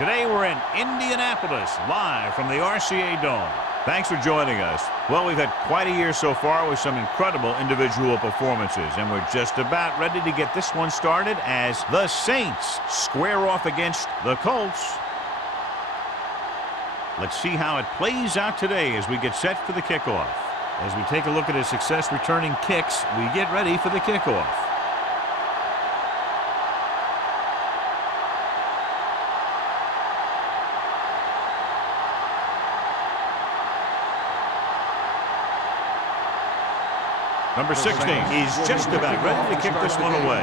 Today we're in Indianapolis, live from the RCA Dome. Thanks for joining us. Well, we've had quite a year so far with some incredible individual performances, and we're just about ready to get this one started as the Saints square off against the Colts. Let's see how it plays out today as we get set for the kickoff. As we take a look at his success returning kicks, we get ready for the kickoff. Number 16, he's just about ready to kick this one away.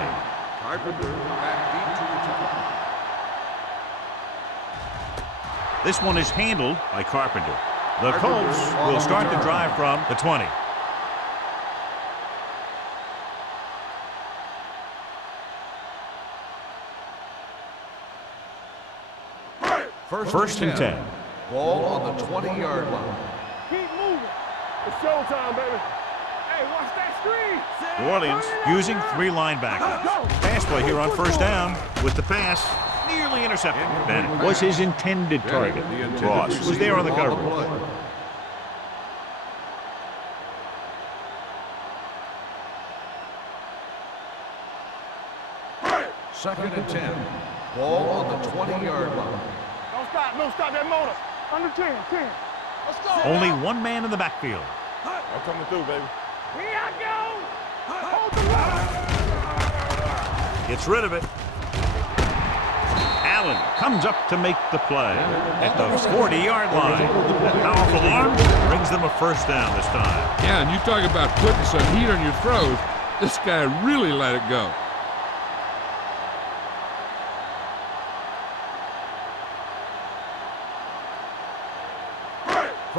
This one is handled by Carpenter. The Colts will start the drive from the 20. First and 10. Ball on the 20-yard line. Keep moving. It's showtime, baby. Hey, watch that screen. New Orleans using 3 linebackers. Pass play here on first down with the pass nearly intercepted. That was his intended target. Ross was there on the coverage. Second and 10. Ball on the 20-yard line. Don't stop that motor. Under 10. Let's go. Only one man in the backfield. I'm coming through, baby. Here I go. Hold the line. Gets rid of it. Allen comes up to make the play at the 40-yard line. A powerful arm brings them a first down this time. Yeah, and you talk about putting some heat on your throws. This guy really let it go.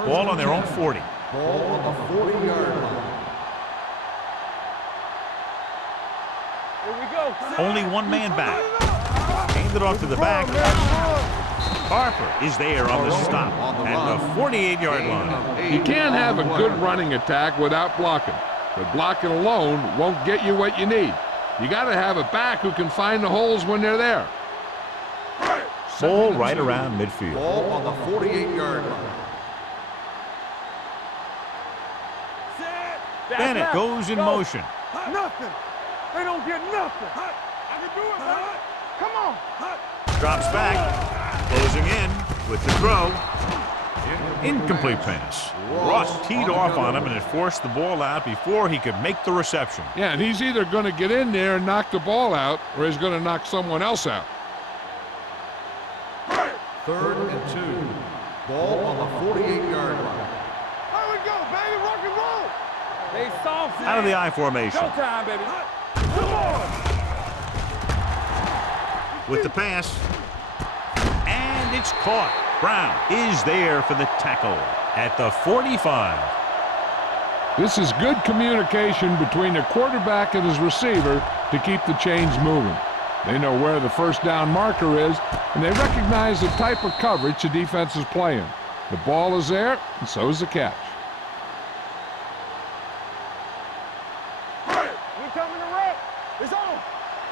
Ball on their own 40. Ball on the 40-yard line. Here we go. Only one man back. Handed off to the back. Harper is there on the stop at the 48-yard line. You can't have a good running attack without blocking, but blocking alone won't get you what you need. You got to have a back who can find the holes when they're there. Ball right around midfield. Ball on the 48-yard line. Bennett goes in motion. Nothing. They don't get nothing. I can do it, man. Come on. Drops back. Closing in with the throw. Incomplete pass. Ross teed off on him and it forced the ball out before he could make the reception. Yeah, and he's either going to get in there and knock the ball out, or he's going to knock someone else out. Third and 2. Ball on the 48-yard line. Here we go, baby. Rock and roll. They soft. Out of the I formation. Showtime, baby. Come on. With the pass. And it's caught. Brown is there for the tackle at the 45. This is good communication between the quarterback and his receiver to keep the chains moving. They know where the first down marker is, and they recognize the type of coverage the defense is playing. The ball is there, and so is the catch. We coming to wreck. It's on. All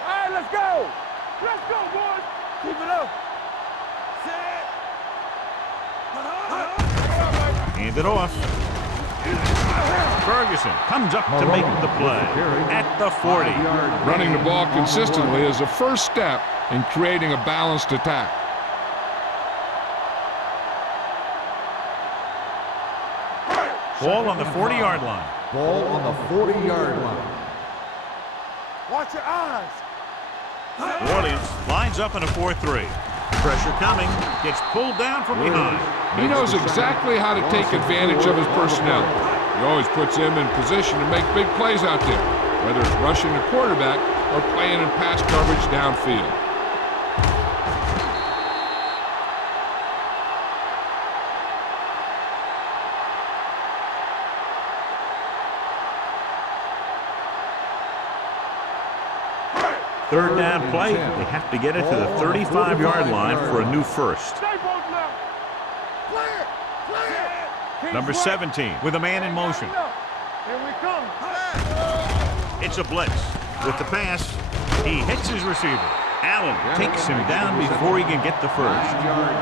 right, let's go. Let's go, boys. Keep it up. Set. Hand it off. Ferguson comes up to make the play at the 40. Running the ball consistently is the first step in creating a balanced attack. Ball on the 40-yard line. Ball on the 40-yard line. Watch your eyes. New Orleans lines up in a 4-3. Pressure coming. Gets pulled down from behind. He knows exactly how to take advantage of his personnel. He always puts him in position to make big plays out there, whether it's rushing the quarterback or playing in pass coverage downfield. Third down play. They have to get it to the 35-yard line for a new first. Stay both now. Clear. Clear. Number 17 with a man in motion. Here we come. It's a blitz. With the pass, he hits his receiver. Allen takes him down before he can get the first.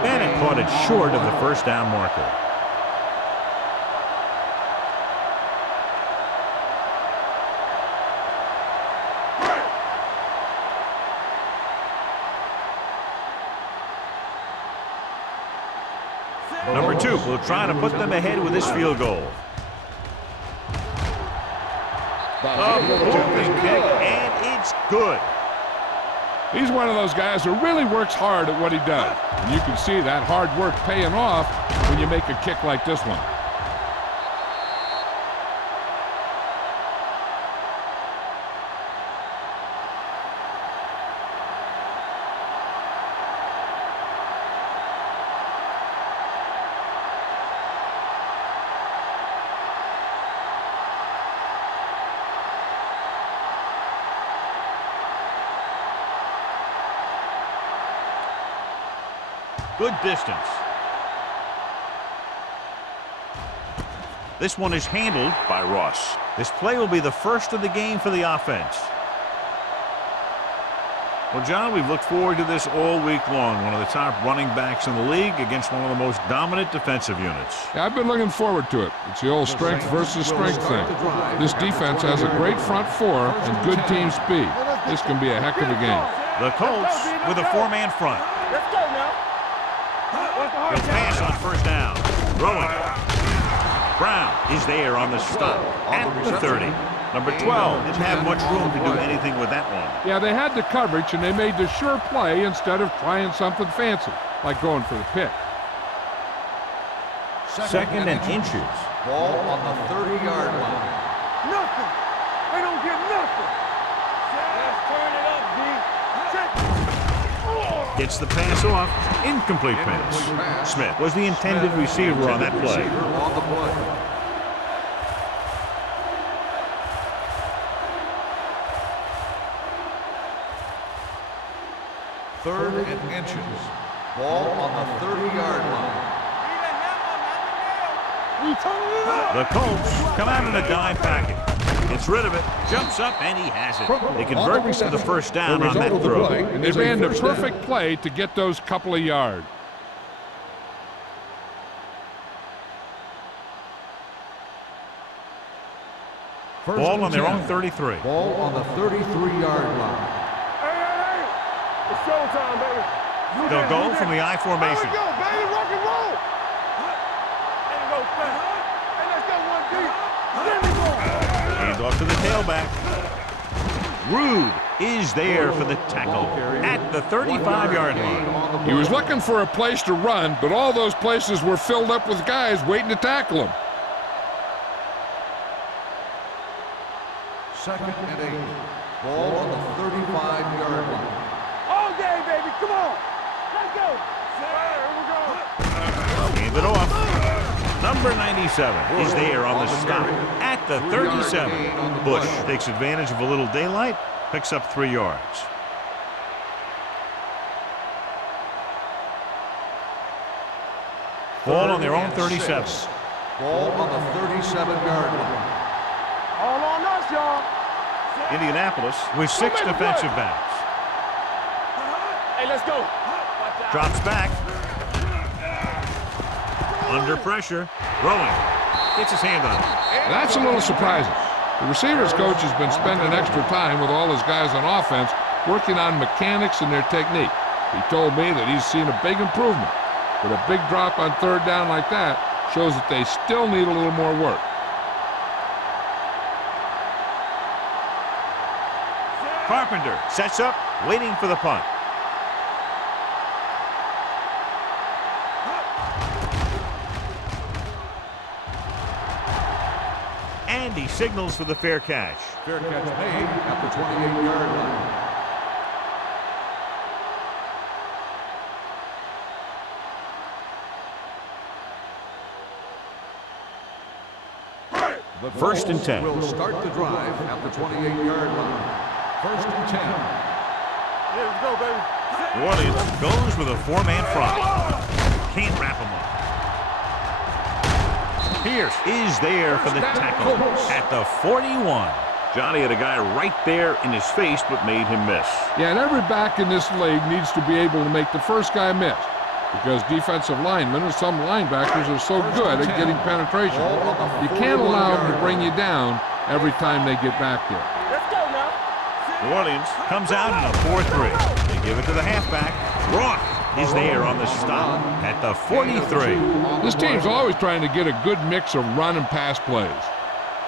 Bennett caught it short of the first down marker. Number 2 will try to put them ahead with this field goal. A moving kick, and it's good. He's one of those guys who really works hard at what he does. And you can see that hard work paying off when you make a kick like this one. Good distance. This one is handled by Ross. This play will be the first of the game for the offense. Well, John, we've looked forward to this all week long. One of the top running backs in the league against one of the most dominant defensive units. Yeah, I've been looking forward to it. It's the old strength versus strength thing. This defense has a great front four and good team speed. This can be a heck of a game. The Colts with a 4-man front. Let's go now. He'll pass on first down. Throwing. Brown is there on the stop at the 30. Number 12 didn't have much room to do anything with that one. Yeah, they had the coverage, and they made the sure play instead of trying something fancy, like going for the pick. Second and inches. Ball on the 30-yard line. Nothing. They don't get nothing. Let's turn it up, D. Gets the pass off. Incomplete pass. Smith was the intended receiver on that play. On the play. Third and inches. Ball on the 30-yard line. The Colts come out in a dime packet. Gets rid of it, jumps up, and he has it. They convert to the first down on that throw. They ran the perfect play to get those couple of yards. Ball on their own 33. Ball on the 33-yard line. Hey. It's showtime, baby. They'll go from the I formation. Here we go, baby. Rock and roll. There you go, fast. Hey, let's go, 1D. There we go. Hands off to the tailback. Rude is there for the tackle at the 35-yard line. He was looking for a place to run, but all those places were filled up with guys waiting to tackle him. Second and 8. Ball on the 35-yard line. All day, baby. Come on. Let's go. Here we go. Hand it off. Number 97 is there on the stop at the 37. Bush takes advantage of a little daylight, picks up 3 yards. Ball on their own 37. Ball on the 37-yard line. All on us, y'all. Indianapolis with 6 defensive backs. Hey, let's go. Drops back. Under pressure. Throwing. Gets his hand on it. That's a little surprising. The receivers coach has been spending extra time with all his guys on offense working on mechanics and their technique. He told me that he's seen a big improvement. But a big drop on third down like that shows that they still need a little more work. Carpenter sets up, waiting for the punt. And he signals for the fair catch. Fair catch made at the 28-yard line. The First and 10. Will start the drive at the 28-yard line. First and 10. Here we go, baby. New Orleans goes with a 4-man front. Can't wrap him up. Pierce is there for the tackle at the 41. Johnny had a guy right there in his face but made him miss. Yeah, and every back in this league needs to be able to make the first guy miss, because defensive linemen and some linebackers are so good at getting penetration. You can't allow them to bring you down every time they get back there. Let's go now. New Orleans comes out in a 4-3. They give it to the halfback. Roth is there on the stop at the 43. This team's always trying to get a good mix of run and pass plays.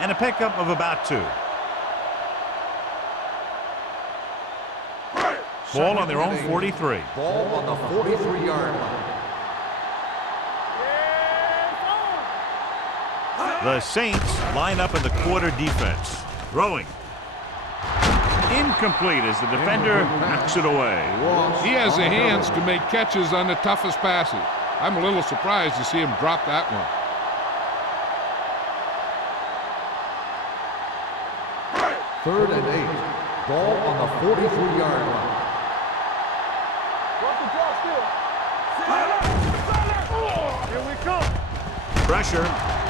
And a pickup of about 2. Ball on their own 43. Ball on the 43-yard line. The Saints line up in the quarter defense. Throwing. Incomplete as the defender knocks it away. He has the hands to make catches on the toughest passes. I'm a little surprised to see him drop that one. Third and 8. Ball on the 43-yard line. Watch the draw still. Here we come. Pressure.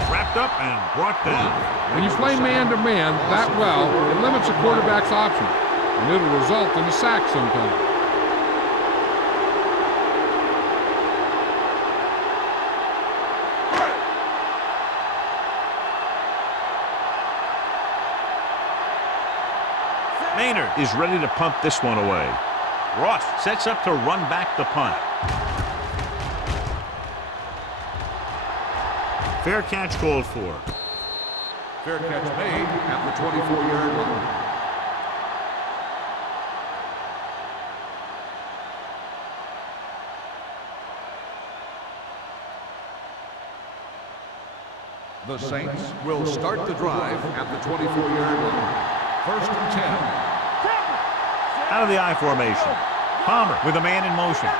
Wrapped up and brought down. When you play man-to-man that well, it limits a quarterback's options, and it'll result in a sack sometimes. Maynard is ready to punt this one away. Ross sets up to run back the punt. Fair catch called for. Fair catch made at the 24-yard line. The Saints will start the drive at the 24-yard line. First and 10. Out of the I formation. Palmer with a man in motion.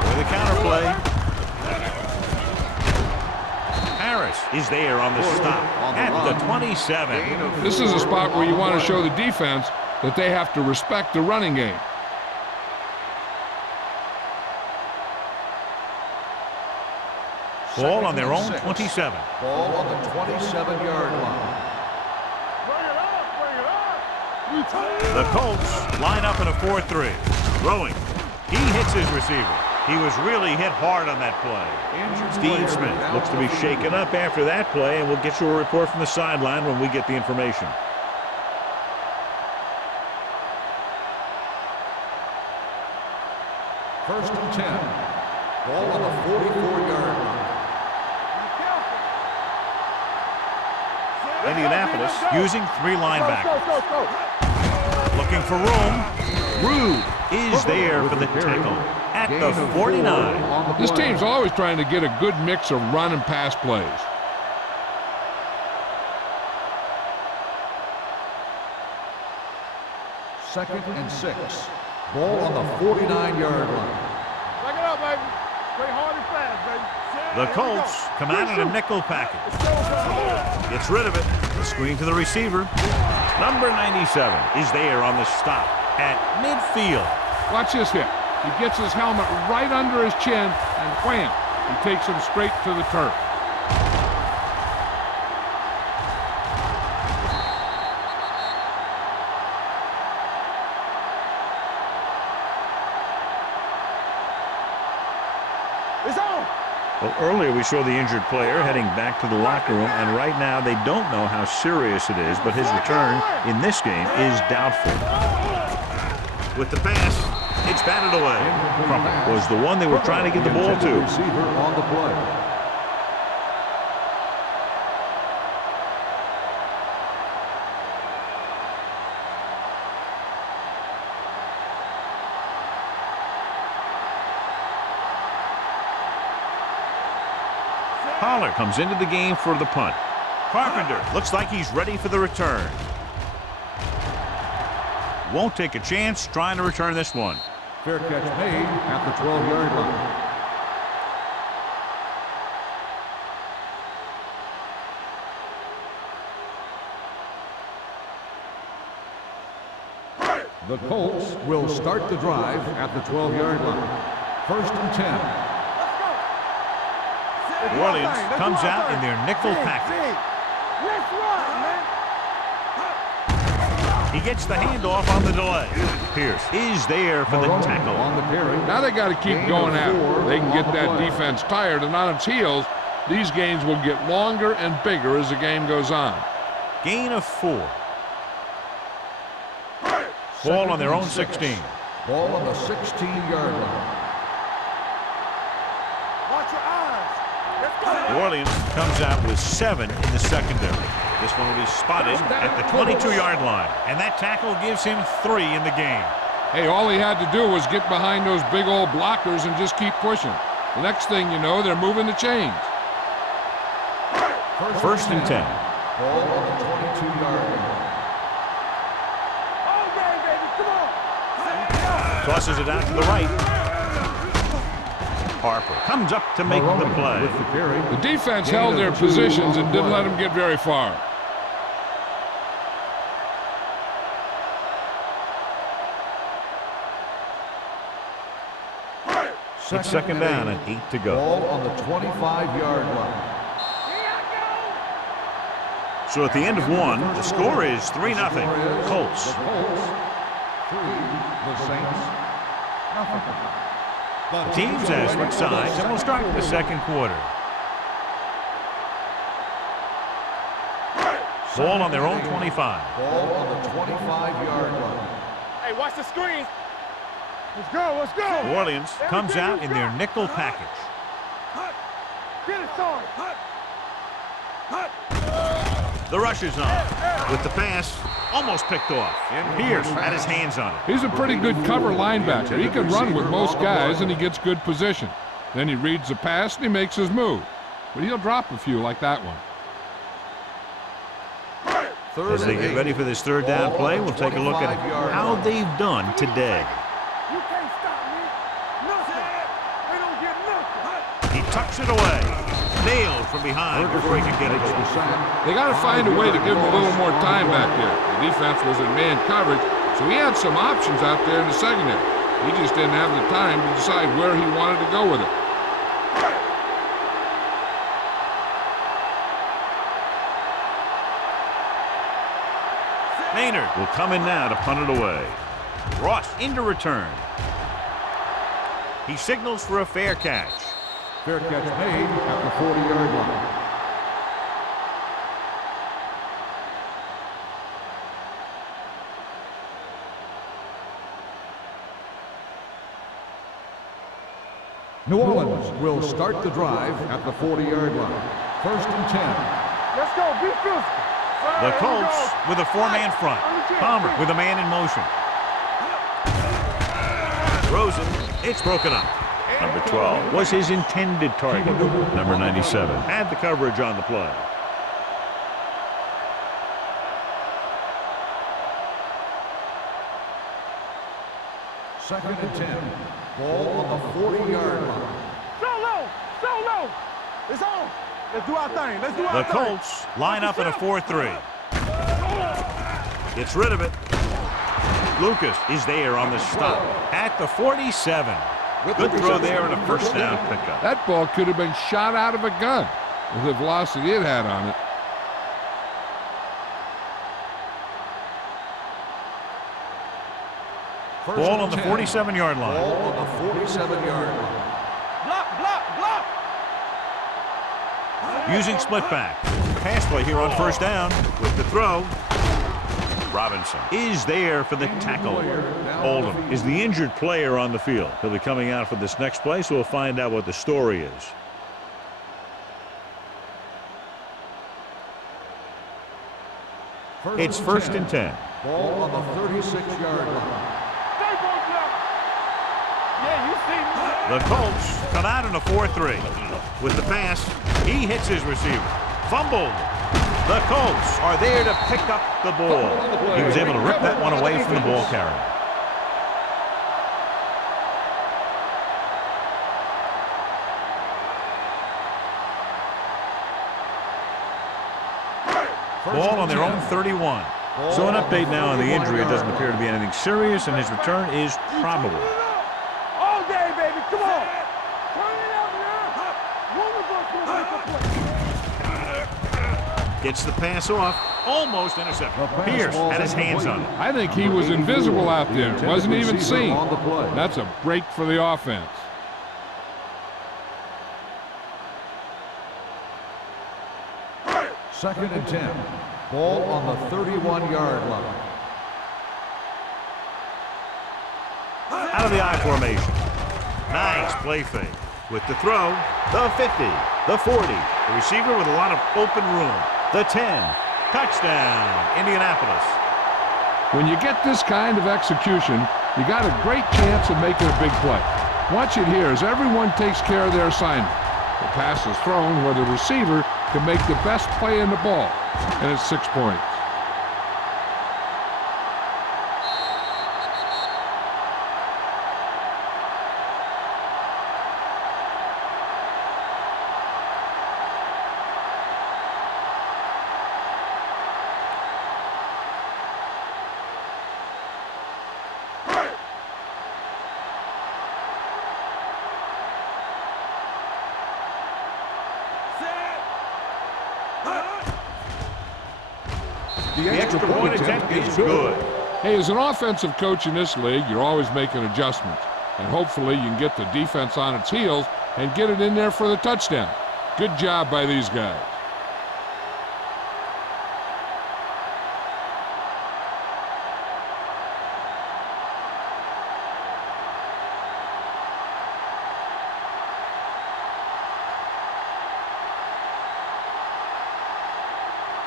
For the counter play. Harris is there on the stop at the 27. This is a spot where you want to show the defense that they have to respect the running game. Ball on their own 27. Ball on the 27-yard line. The Colts line up in a 4-3. Throwing. He hits his receiver. He was really hit hard on that play. Steve Smith looks to be shaken up after that play, and we'll get you a report from the sideline when we get the information. First and 10. Ball on the 44-yard line. Indianapolis using 3 linebackers. Looking for room. Rude is there for the tackle at the 49. This team's always trying to get a good mix of run and pass plays. Second and 6. Ball on the 49-yard line. Back it up, baby. Play hard and fast, baby. The Colts come out in a nickel package. Gets rid of it. The screen to the receiver. Number 97 is there on the stop at midfield. Watch this hit. He gets his helmet right under his chin, and wham, he takes him straight to the turf. It's on. Well, earlier we saw the injured player heading back to the locker room, and right now they don't know how serious it is, but his return in this game is doubtful. With the pass, it's batted away. Crumpler was the one they were trying to get the ball to. Receiver on the play. Pollard comes into the game for the punt. Carpenter looks like he's ready for the return. Won't take a chance trying to return this one. Fair catch made at the 12-yard line. The Colts will start the drive at the 12-yard line. First and 10. New Orleans comes out in their nickel package. Let's run, man. gets the handoff on the delay. Pierce is there for the tackle. On the carry. Now they got to keep going at it. They can get that defense tired and on its heels. These games will get longer and bigger as the game goes on. Gain of 4. Ball on their own 16. Ball on the 16-yard line. Watch your eyes. Let's go. New Orleans comes out with 7 in the secondary. This one will be spotted at the 22-yard line. And that tackle gives him 3 in the game. Hey, all he had to do was get behind those big old blockers and just keep pushing. The next thing you know, they're moving the chains. First and 10. Ball on the 22-yard line. All game, baby. Come on. Tosses it out to the right. Harper comes up to make the play. With the carry. The defense held their positions and didn't let them get very far. It's second down and 8 to go. Ball on the 25-yard line. So at the end of 1, the score is 3-0. Colts. The Colts 3, the Saints nothing. The teams have switched sides, and we'll start the second quarter. Ball on their own 25. Ball on the 25-yard line. Hey, watch the screen. Let's go. Let's go. New Orleans comes out in their nickel package. Get it, son. The rush is on. With the pass, almost picked off. Pierce had his hands on it. He's a pretty good cover linebacker. He can run with most guys, and he gets good position. Then he reads the pass, and he makes his move. But he'll drop a few like that one. As they get ready for this third down play, we'll take a look at how they've done today. You can't stop me. Nothing. They don't get nothing. He tucks it away. Nailed from behind before he can get it. They got to find a way to give him a little more time back there. The defense was in man coverage, so he had some options out there in the secondary. He just didn't have the time to decide where he wanted to go with it. Maynard will come in now to punt it away. Ross into return. He signals for a fair catch. Fair catch made at the 40-yard line. New Orleans will start the drive at the 40-yard line. First and 10. Let's go. Be physical. The Colts with a 4-man front. Palmer with a man in motion. Rosen, it's broken up. Number 12 was his intended target. Number 97 had the coverage on the play. Second and 10. Ball on the 40-yard line. So low. So low. It's on. Let's do our thing. Let's do our The thing. Colts line up in a 4-3. Gets rid of it. Lucas is there on the stop at the 47. Good throw there and a first down pickup. That ball could have been shot out of a gun with the velocity it had on it. Ball on the 47-yard line. Ball on the 47-yard line. Block, block, block. Using split back. Pass play here on first down with the throw. Robinson is there for the tackle. Oldham is the injured player on the field. He'll be coming out for this next play, so we'll find out what the story is. It's first and 10. Ball on the 36-yard line. Stay on block. Yeah, you see me. The Colts come out in a 4-3. With the pass, he hits his receiver. Fumbled. The Colts are there to pick up the ball. He was able to rip that one away from the ball carrier. Ball on their own 31. So an update now on the injury. It doesn't appear to be anything serious, and his return is probable. All day, baby. Come on. Turn it up now. One of us will make a play. Gets the pass off. Almost intercepted. Pierce had his hands on it. I think he was invisible out there. Wasn't even seen. That's a break for the offense. Second and 10. Ball on the 31-yard line. Out of the I formation. Nice play fake. With the throw, the 50, the 40. The receiver with a lot of open room. The 10. Touchdown, Indianapolis. When you get this kind of execution, you got a great chance of making a big play. Watch it here as everyone takes care of their assignment. The pass is thrown where the receiver can make the best play in the ball, and it's 6 points. The extra point attempt is good. Hey, as an offensive coach in this league, you're always making adjustments. And hopefully you can get the defense on its heels and get it in there for the touchdown. Good job by these guys.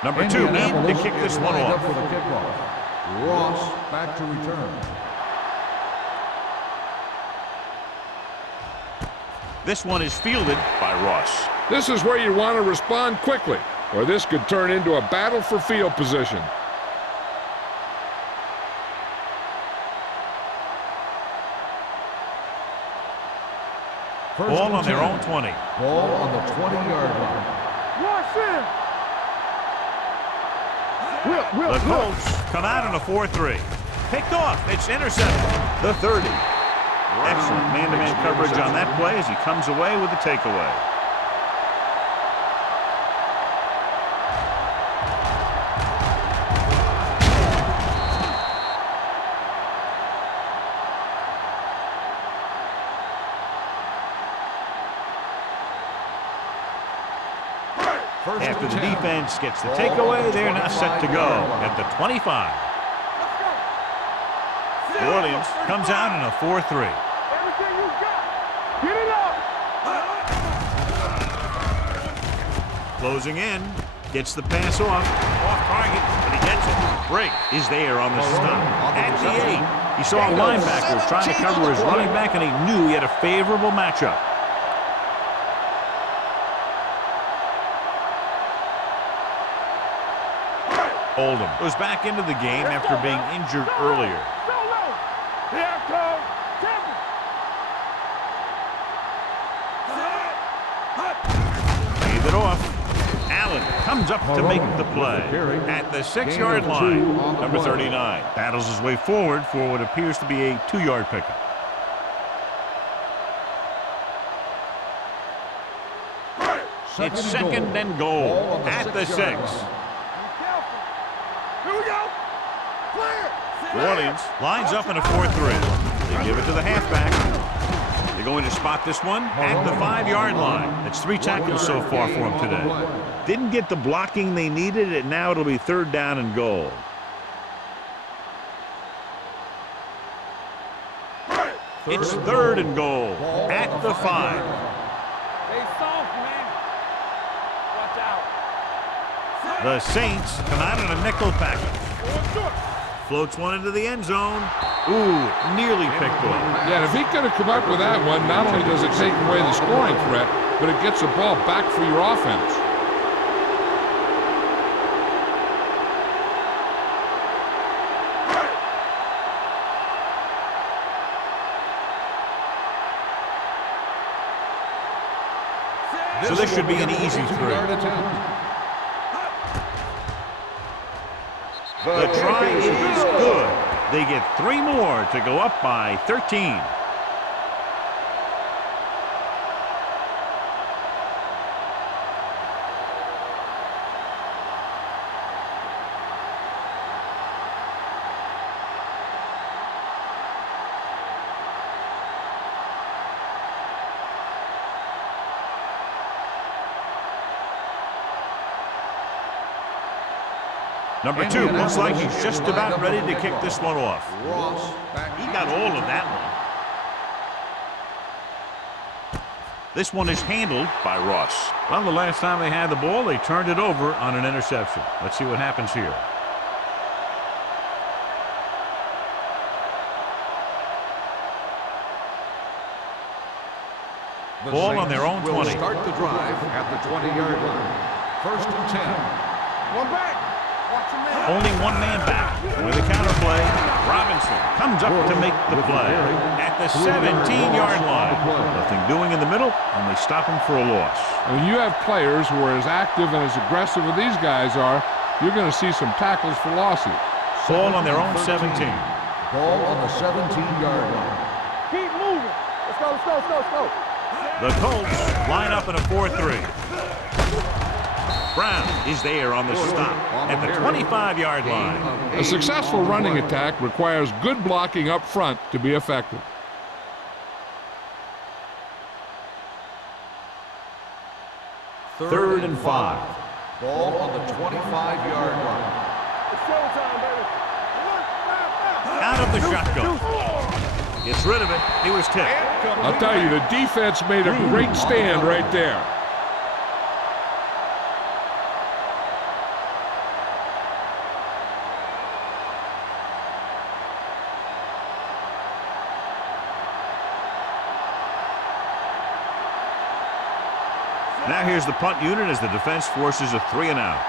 Number 2 in to kick this one off. For the kickoff. Ross back to return. This one is fielded by Ross. This is where you want to respond quickly, or this could turn into a battle for field position. Ball on their own 20. Ball on the 20-yard line. Watch him. The Colts come out on a 4-3. Picked off. It's intercepted. The 30. Excellent man-to-man coverage on that play as he comes away with the takeaway. After the defense gets the takeaway, they're now set to go at the 25. New Orleans comes out in a 4-3. Everything you got. Get it up. Closing in. Gets the pass off target, but he gets it. Break is there on the stop. At the 8, he saw a linebacker trying to cover his running back, and he knew he had a favorable matchup. Oldham goes back into the game after being injured earlier. Here comes Leave it off. Allen comes up to make the play at the 6-yard line. Number 39 battles his way forward for what appears to be a 2-yard pickup. It's second and goal at the 6. Here we go. Clear. New Orleans lines up in a 4-3. They give it to the halfback. They're going to spot this one at the 5-yard line. That's 3 tackles so far for him today. Didn't get the blocking they needed, and now it'll be 3rd down and goal. It's 3rd and goal at the 5. Stay soft, man. Watch out. The Saints come out in a nickel package. Floats one into the end zone. Ooh, nearly picked off. Yeah, and if he could have come up with that one, not only does it take away the scoring threat, but it gets the ball back for your offense. So this should be an easy 3. The try is good. They get 3 more to go up by 13. Number 2 looks like he's just about ready to kick this one off. Ross back. He got all of that one. This one is handled by Ross. Well, the last time they had the ball, they turned it over on an interception. Let's see what happens here. The Ball on their own Saints will 20. start the drive at the 20-yard line. First and 10. One back. Watch your man. Only one man back. With a counter play, Robinson comes up to make the play at the 17-yard line. Nothing doing in the middle, and they stop him for a loss. When you have players who are as active and as aggressive as these guys are, you're going to see some tackles for losses. Ball on their own 17. Ball on the 17-yard line. Keep moving. Let's go, let's go, let's go, let's go. The Colts line up in a 4-3. Brown is there on the stop at the 25-yard line. A successful running attack requires good blocking up front to be effective. Third and 5. Ball on the 25-yard line. It's showtime, baby. Out of the shotgun. Gets rid of it. He was tipped. I'll tell you, the defense made a great stand right there. Now here's the punt unit as the defense forces a 3-and-out.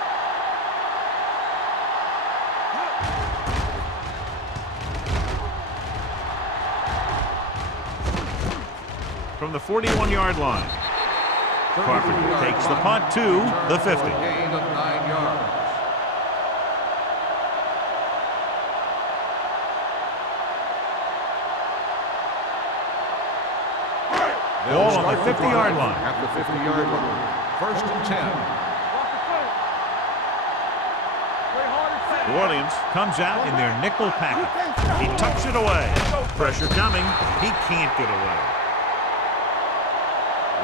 From the 41-yard line. Carpenter takes the punt to the 50. Gain of 9 yards. Ball on the 50-yard line. At the 50-yard line. First and 10. New Orleans comes out in their nickel package. He tucks it away. Pressure coming. He can't get away.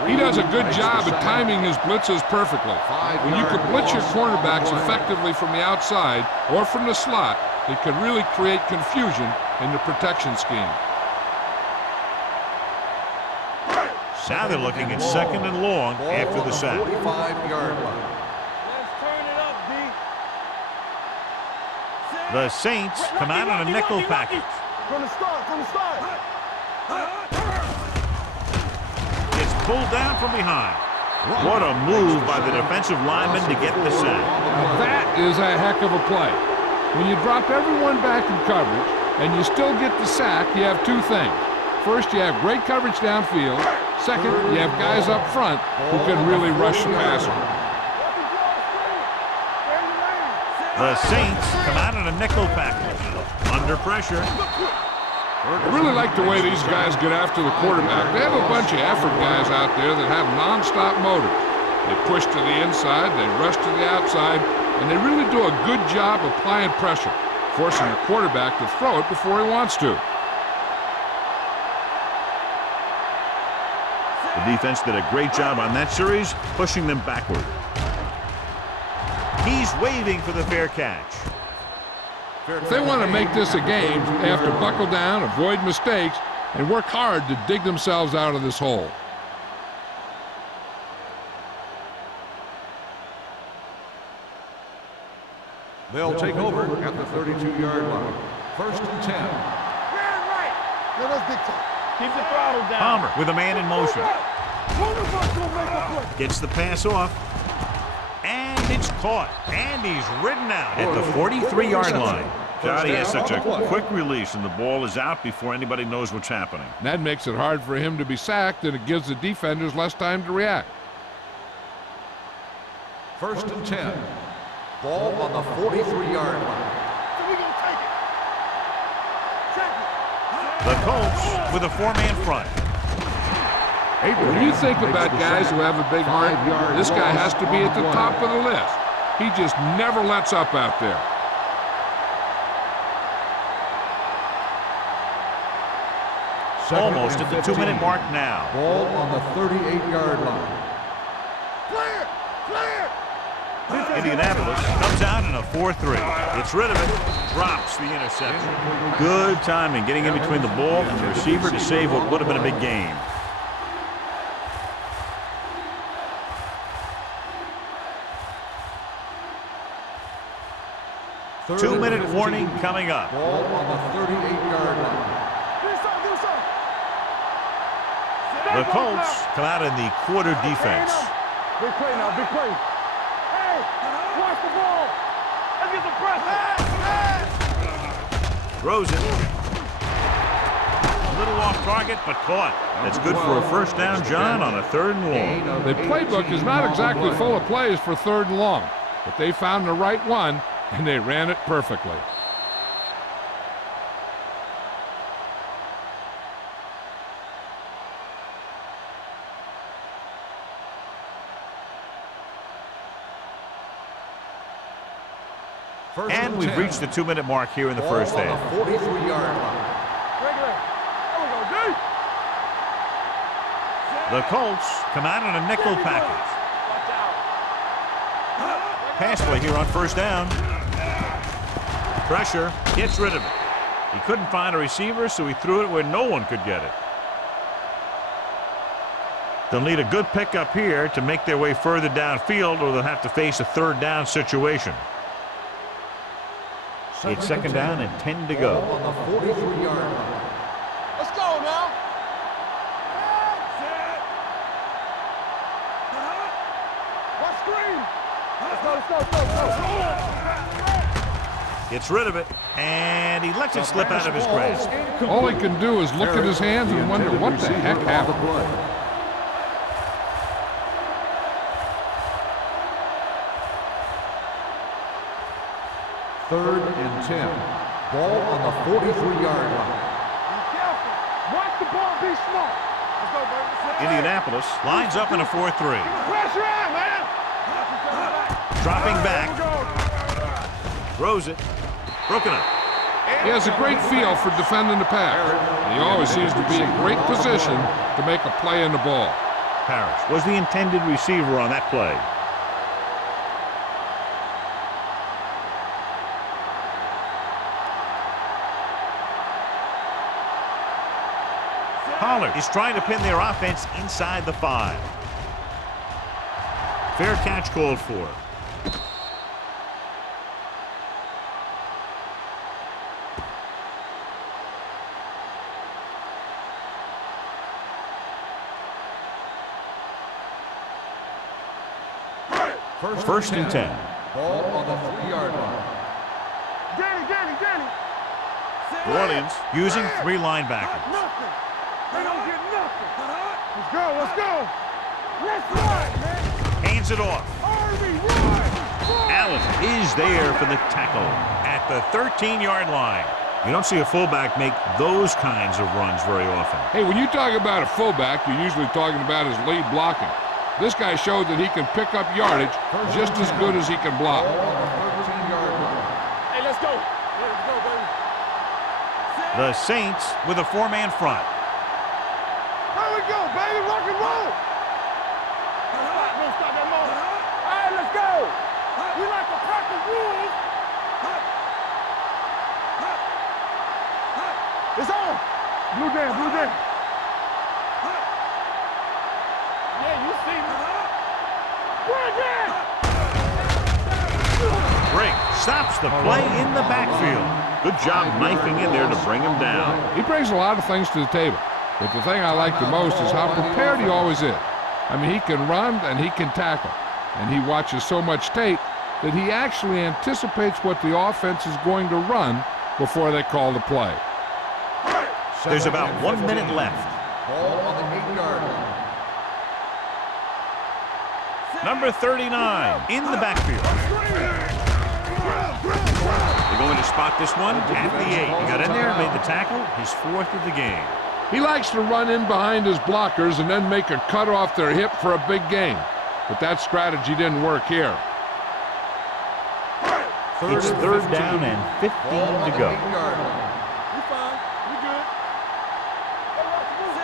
He does a good job at timing his blitzes perfectly. When you can blitz your cornerbacks effectively from the outside or from the slot, it can really create confusion in the protection scheme. Now they're looking at second and long after the sack. 45-yard line. Let's turn it up, D. The Saints come out in a nickel package. From the start, from the start. It's pulled down from behind. What a move by the defensive lineman to get the sack. Now that is a heck of a play. When you drop everyone back in coverage and you still get the sack, you have two things. First, you have great coverage downfield. Second, you have guys up front who can really rush the passer. The Saints come out in a nickel package. Under pressure. I really like the way these guys get after the quarterback. They have a bunch of effort guys out there that have non-stop motors. They push to the inside, they rush to the outside, and they really do a good job applying pressure, forcing the quarterback to throw it before he wants to. The defense did a great job on that series, pushing them backward. He's waving for the fair catch. If they want to make this a game, they have to buckle down, avoid mistakes, and work hard to dig themselves out of this hole. They'll take over at the 32-yard line. First and 10. Right. Let us dictate. Keep the throttle down. Palmer with a man in motion. Gets the pass off. And it's caught. And he's ridden out at the 43-yard line. Johnny has such a quick release, and the ball is out before anybody knows what's happening. That makes it hard for him to be sacked, and it gives the defenders less time to react. First and 10. Ball on the 43-yard line. The Colts with a four-man front. When you think about guys who have a big heart, this guy has to be at the top of the list. He just never lets up out there. Almost at the 2-minute mark now. Ball on the 38-yard line. Clear! Clear! Indianapolis comes out in a 4-3. Gets rid of it. Drops the interception. Good timing getting in between the ball and the receiver to save what would have been a big game. Two-minute warning coming up. Ball on the 38-yard line. The Colts come out in the quarter defense. Big play now, big play. Hey, watch the ball. Let's get some pressure. Throws it. A little off target, but caught. That's good for a first down, John, on a 3rd and long. The playbook is not exactly full of plays for 3rd and long, but they found the right one, and they ran it perfectly. And we've reached the 2-minute mark here in the first half. 43-yard line. The Colts come out in a nickel package. Pass play here on first down. Pressure, gets rid of it. He couldn't find a receiver, so he threw it where no one could get it. They'll need a good pickup here to make their way further downfield, or they'll have to face a 3rd down situation. It's 2nd down and 10 to go. On the 43-yard line. Let's go now. Watch screen. Let's go. Gets rid of it, and he lets it slip out of his grasp. All he can do is look at his hands and wonder what the heck happened. 3rd and 10. Ball on the 43-yard line. Be careful. Watch the ball. Be smart. Let's go, baby. Indianapolis lines up in a 4-3. Pressure on, man. Dropping back. Throws it. Broken up. He has a great feel for defending the pass. He always seems to be in great position to make a play in the ball. Parrish was the intended receiver on that play. Pollard is trying to pin their offense inside the 5. Fair catch called for. First and 10. Ball on the 3-yard line. Danny. New Orleans using 3 linebackers. Nothing. They don't get nothing. Let's go. Let's run, man. Hands it off. Army, run. Allen is there for the tackle at the 13-yard line. You don't see a fullback make those kinds of runs very often. Hey, when you talk about a fullback, you're usually talking about his lead blocking. This guy showed that he can pick up yardage just as good as he can block. Ball on the 13-yard line. Hey, let's go. Let's go, baby. The Saints with a 4-man front. There we go, baby. Rock and roll. Don't stop that motor. All right, let's go. We like to practice rules. It's on. Blue down. Yeah, you see me. Brink stops the play in the backfield. Good job knifing in there to bring him down. He brings a lot of things to the table, but the thing I like the most is how prepared he always is. I mean, he can run and he can tackle, and he watches so much tape that he actually anticipates what the offense is going to run before they call the play. There's about 1 minute left. Ball on the 8-yard line. Number 39 in the backfield. They're going to spot this one at the 8. He got in there, made the tackle, his 4th of the game. He likes to run in behind his blockers and then make a cut off their hip for a big gain. But that strategy didn't work here. It's 3rd down and 15 to go. We fine. We good.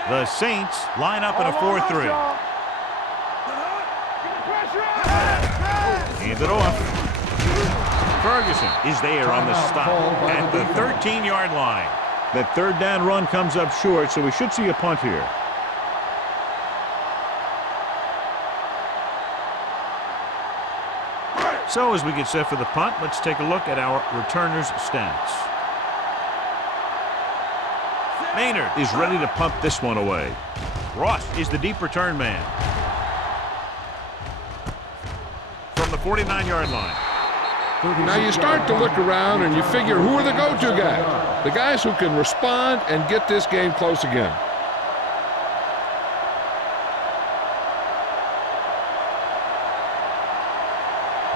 The Saints line up in a 4-3. Hand it off. Ferguson is there on the stop at the 13-yard line. That third down run comes up short, so we should see a punt here. So as we get set for the punt, let's take a look at our returners' stats. Maynard is ready to punt this one away. Ross is the deep return man. From the 49-yard line. Now you start to look around and you figure, who are the go-to guys? The guys who can respond and get this game close again.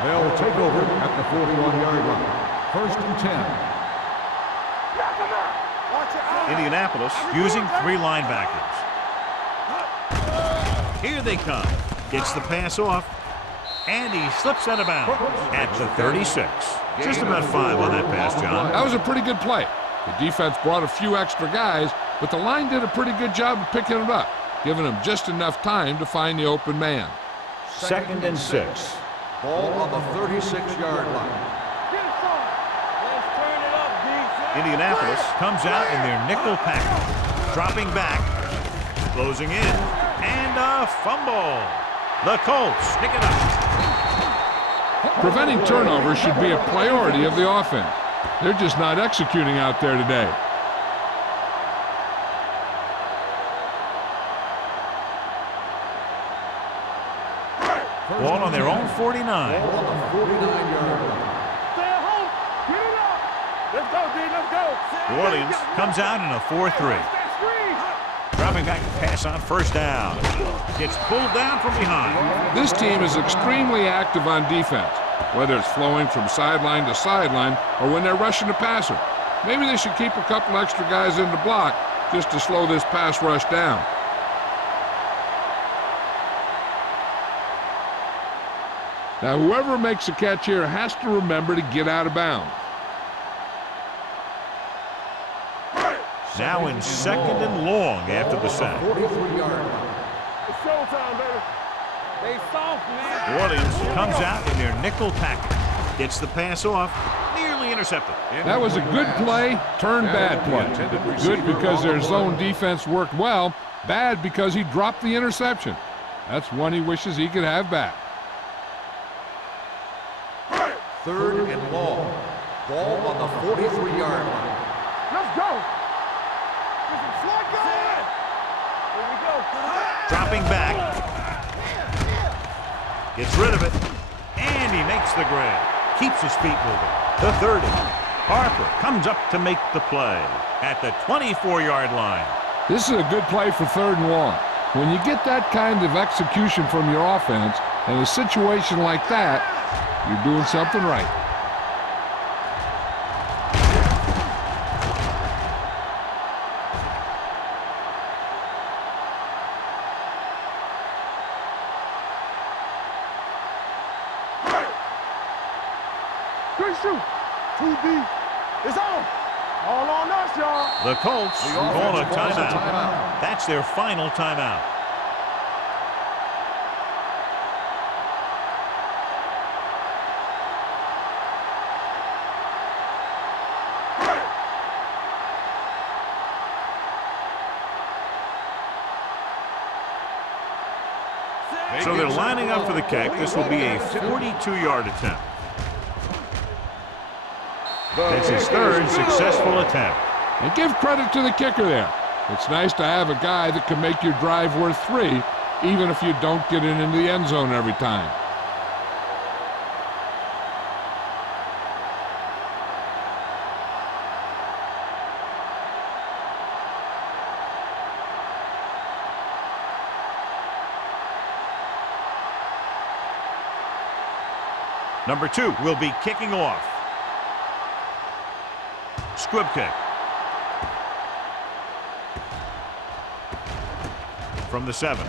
They'll take over at the 41-yard line. First and 10. Indianapolis using 3 linebackers. Here they come. Gets the pass off. And he slips out of bounds at the 36. Just about 5 on that pass, John. That was a pretty good play. The defense brought a few extra guys, but the line did a pretty good job of picking it up, giving them just enough time to find the open man. Second and 6. Ball on the 36-yard line. Indianapolis comes out in their nickel package. Dropping back. Closing in. And a fumble. The Colts pick it up. Preventing turnovers should be a priority of the offense. They're just not executing out there today. Ball on their own 49. Ball on the 49-yard line. Stay at home. Get it up. Let's go, D. Let's go. New Orleans comes out in a 4-3. Dropping back to pass on first down. Gets pulled down from behind. This team is extremely active on defense, whether it's flowing from sideline to sideline or when they're rushing the passer. Maybe they should keep a couple extra guys in the block just to slow this pass rush down. Now, whoever makes a catch here has to remember to get out of bounds. Now in second and long after the sack. 43-yard line. It's showtime, baby. They soft, man. New Orleans comes out in their nickel package. Gets the pass off. Nearly intercepted. That was a good play, turned bad play. Good because their zone defense worked well. Bad because he dropped the interception. That's one he wishes he could have back. Third and long. Ball on the 43-yard line. Let's go. There's some slot going. Here we go. Dropping back. Gets rid of it. And he makes the grab. Keeps his feet moving. The 30. Harper comes up to make the play at the 24-yard line. This is a good play for third and long. When you get that kind of execution from your offense in a situation like that, you're doing something right. Good shoot. 2D. It's on. All on us, y'all. The Colts The call a offense calls a timeout. timeout. That's their final timeout. So they're lining up for the kick. This will be a 42-yard attempt. That's his third successful attempt. And give credit to the kicker there. It's nice to have a guy that can make your drive worth 3, even if you don't get it into the end zone every time. Number 2 will be kicking off. Squib kick. From the 7.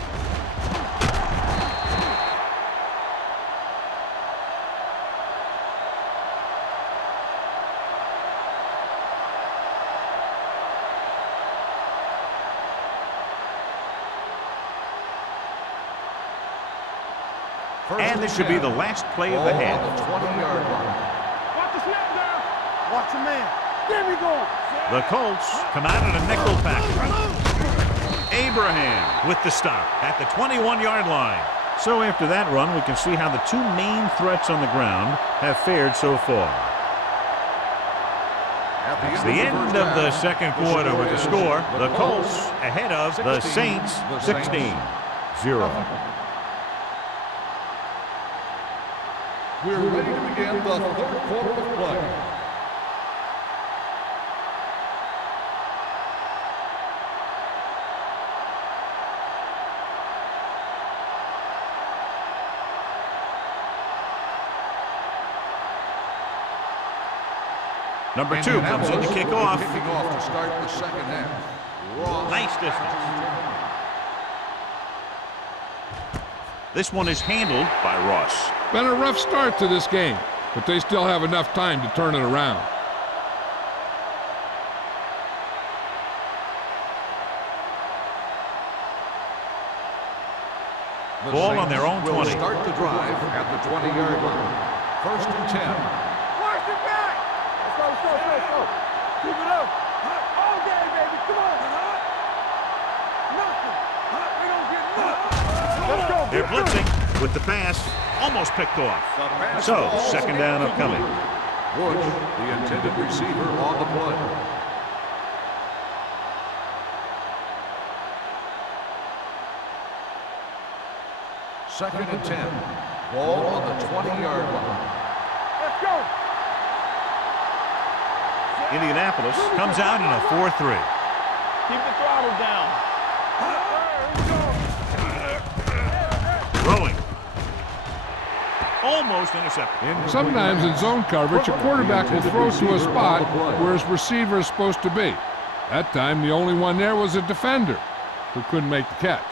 And this should be the last play of the half. On the 20-yard line. Watch the snap down. Watch the man. There we go. The Colts come out in a nickel package. Abraham with the stop at the 21-yard line. So after that run, we can see how the two main threats on the ground have fared so far. It's the end of the second quarter with the score. The Colts ahead of the Saints 16-0. We're ready to begin the third quarter of play. Number 2 comes in to kick off. Kicking off to start the second half. Ross. Nice distance. This one is handled by Ross. Been a rough start to this game, but they still have enough time to turn it around. Ball on their own 20. Will start the drive at the 20-yard line. First and 10. Watch it back. Let's go. Keep it up. All day, baby. Come on. Nothing. We don't get nothing. Let's go. They're blitzing with the pass. Almost picked off. So, second down upcoming. Bush, the intended receiver, on the play. Second and 10. Ball on the 20-yard line. Let's go. Indianapolis comes out in a 4-3. Keep the throttle down. Throwing. Almost intercepted. Sometimes in zone coverage, a quarterback will throw to a spot where his receiver is supposed to be. That time, the only one there was a defender who couldn't make the catch.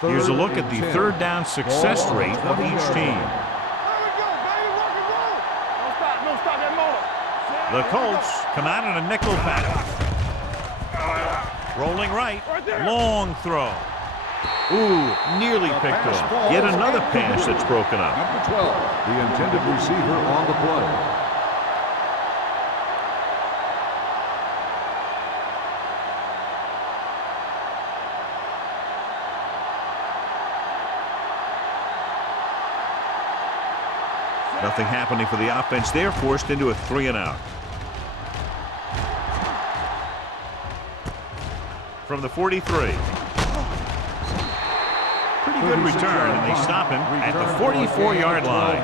Here's a look at the third down success rate of each team. There we go, baby. Rock and roll. Don't stop that motor. The Colts come out in a nickel package. Rolling right. Long throw. Ooh, nearly picked off. Yet another pass that's broken up. Number 12, the intended receiver on the play. Nothing happening for the offense. They're forced into a 3-and-out. From the 43. Pretty good return, and they stop him at the 44-yard line.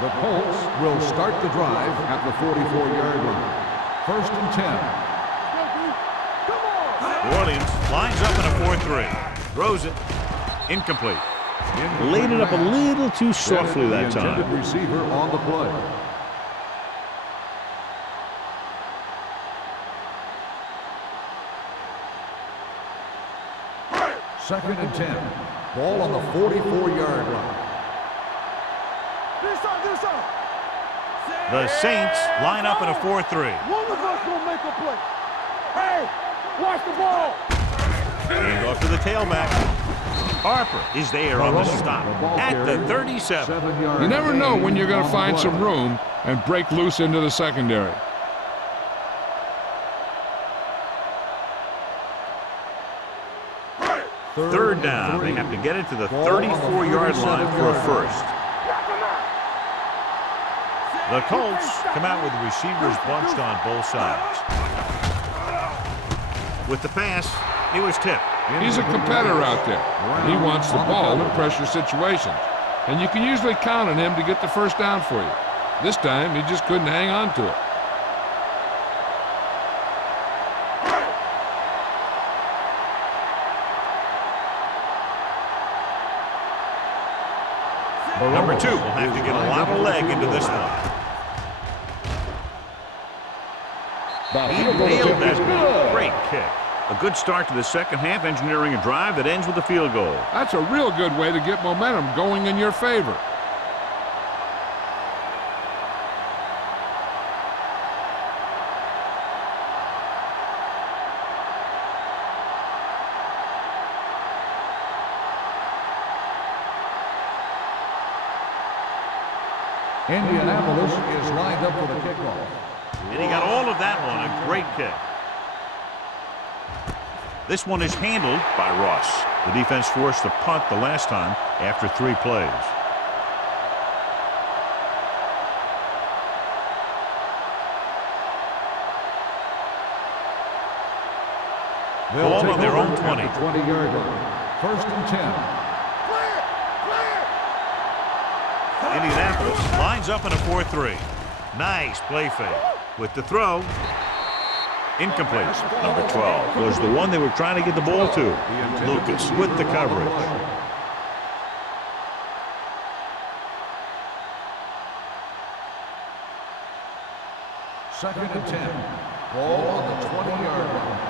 The Colts will start the drive at the 44-yard line. First and 10. New Orleans lines up in a 4-3. Throws it. Incomplete. Laid it up a little too softly that time. The intended receiver on the play. Second and 10. Ball on the 44-yard line. The Saints line up in a 4-3. One of us will make a play. Hey, watch the ball. And off to the tailback. Harper is there on the stop at the 37. You never know when you're going to find some room and break loose into the secondary. Third down. They have to get it to the 34-yard line for a first. The Colts come out with receivers bunched on both sides. With the pass, he was tipped. He's a competitor out there. He wants the ball in pressure situations. And you can usually count on him to get the first down for you. This time, he just couldn't hang on to it. Number 2 will have to get a lot of leg into this one. He nailed that great kick. A good start to the second half, engineering a drive that ends with a field goal. That's a real good way to get momentum going in your favor. Indianapolis is lined up for the kickoff. And he got all of that one. A great kick. This one is handled by Ross. The defense forced a punt the last time after 3 plays. Ball on their own 20. 20-yard line. First and 10. Indianapolis lines up in a 4-3. Nice play fake. With the throw. Incomplete. Number 12 was the one they were trying to get the ball to. Lucas with the coverage. Second and 10. Ball on the 20-yard line.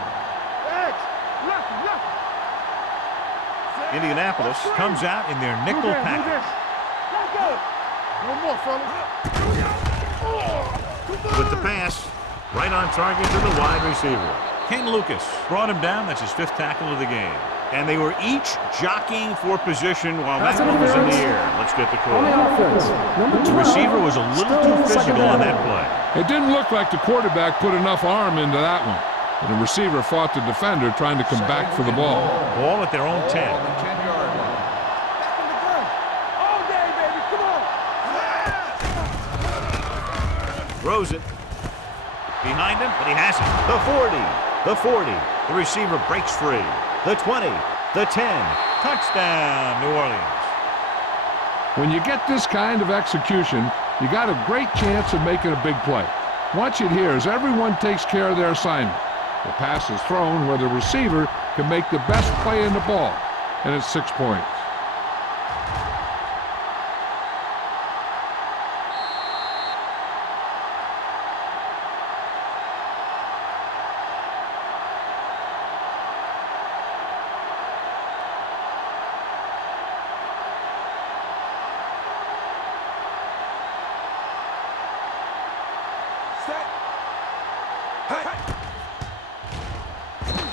Indianapolis comes out in their nickel package. One more, fella. With the pass, right on target to the wide receiver. Ken Lucas brought him down. That's his 5th tackle of the game. And they were each jockeying for position while that one was in the air. Let's get the call. The receiver was a little too physical on that play. It didn't look like the quarterback put enough arm into that one. And the receiver fought the defender trying to come back for the ball. Ball at their own 10. On the 10-yard line. Back in the gun. All day, baby. Come on. Throws it. Behind him, but he has it. The 40. The 40. The receiver breaks free. The 20. The 10. Touchdown, New Orleans. When you get this kind of execution, you got a great chance of making a big play. Watch it here as everyone takes care of their assignment. The pass is thrown where the receiver can make the best play in the ball, and it's 6 points.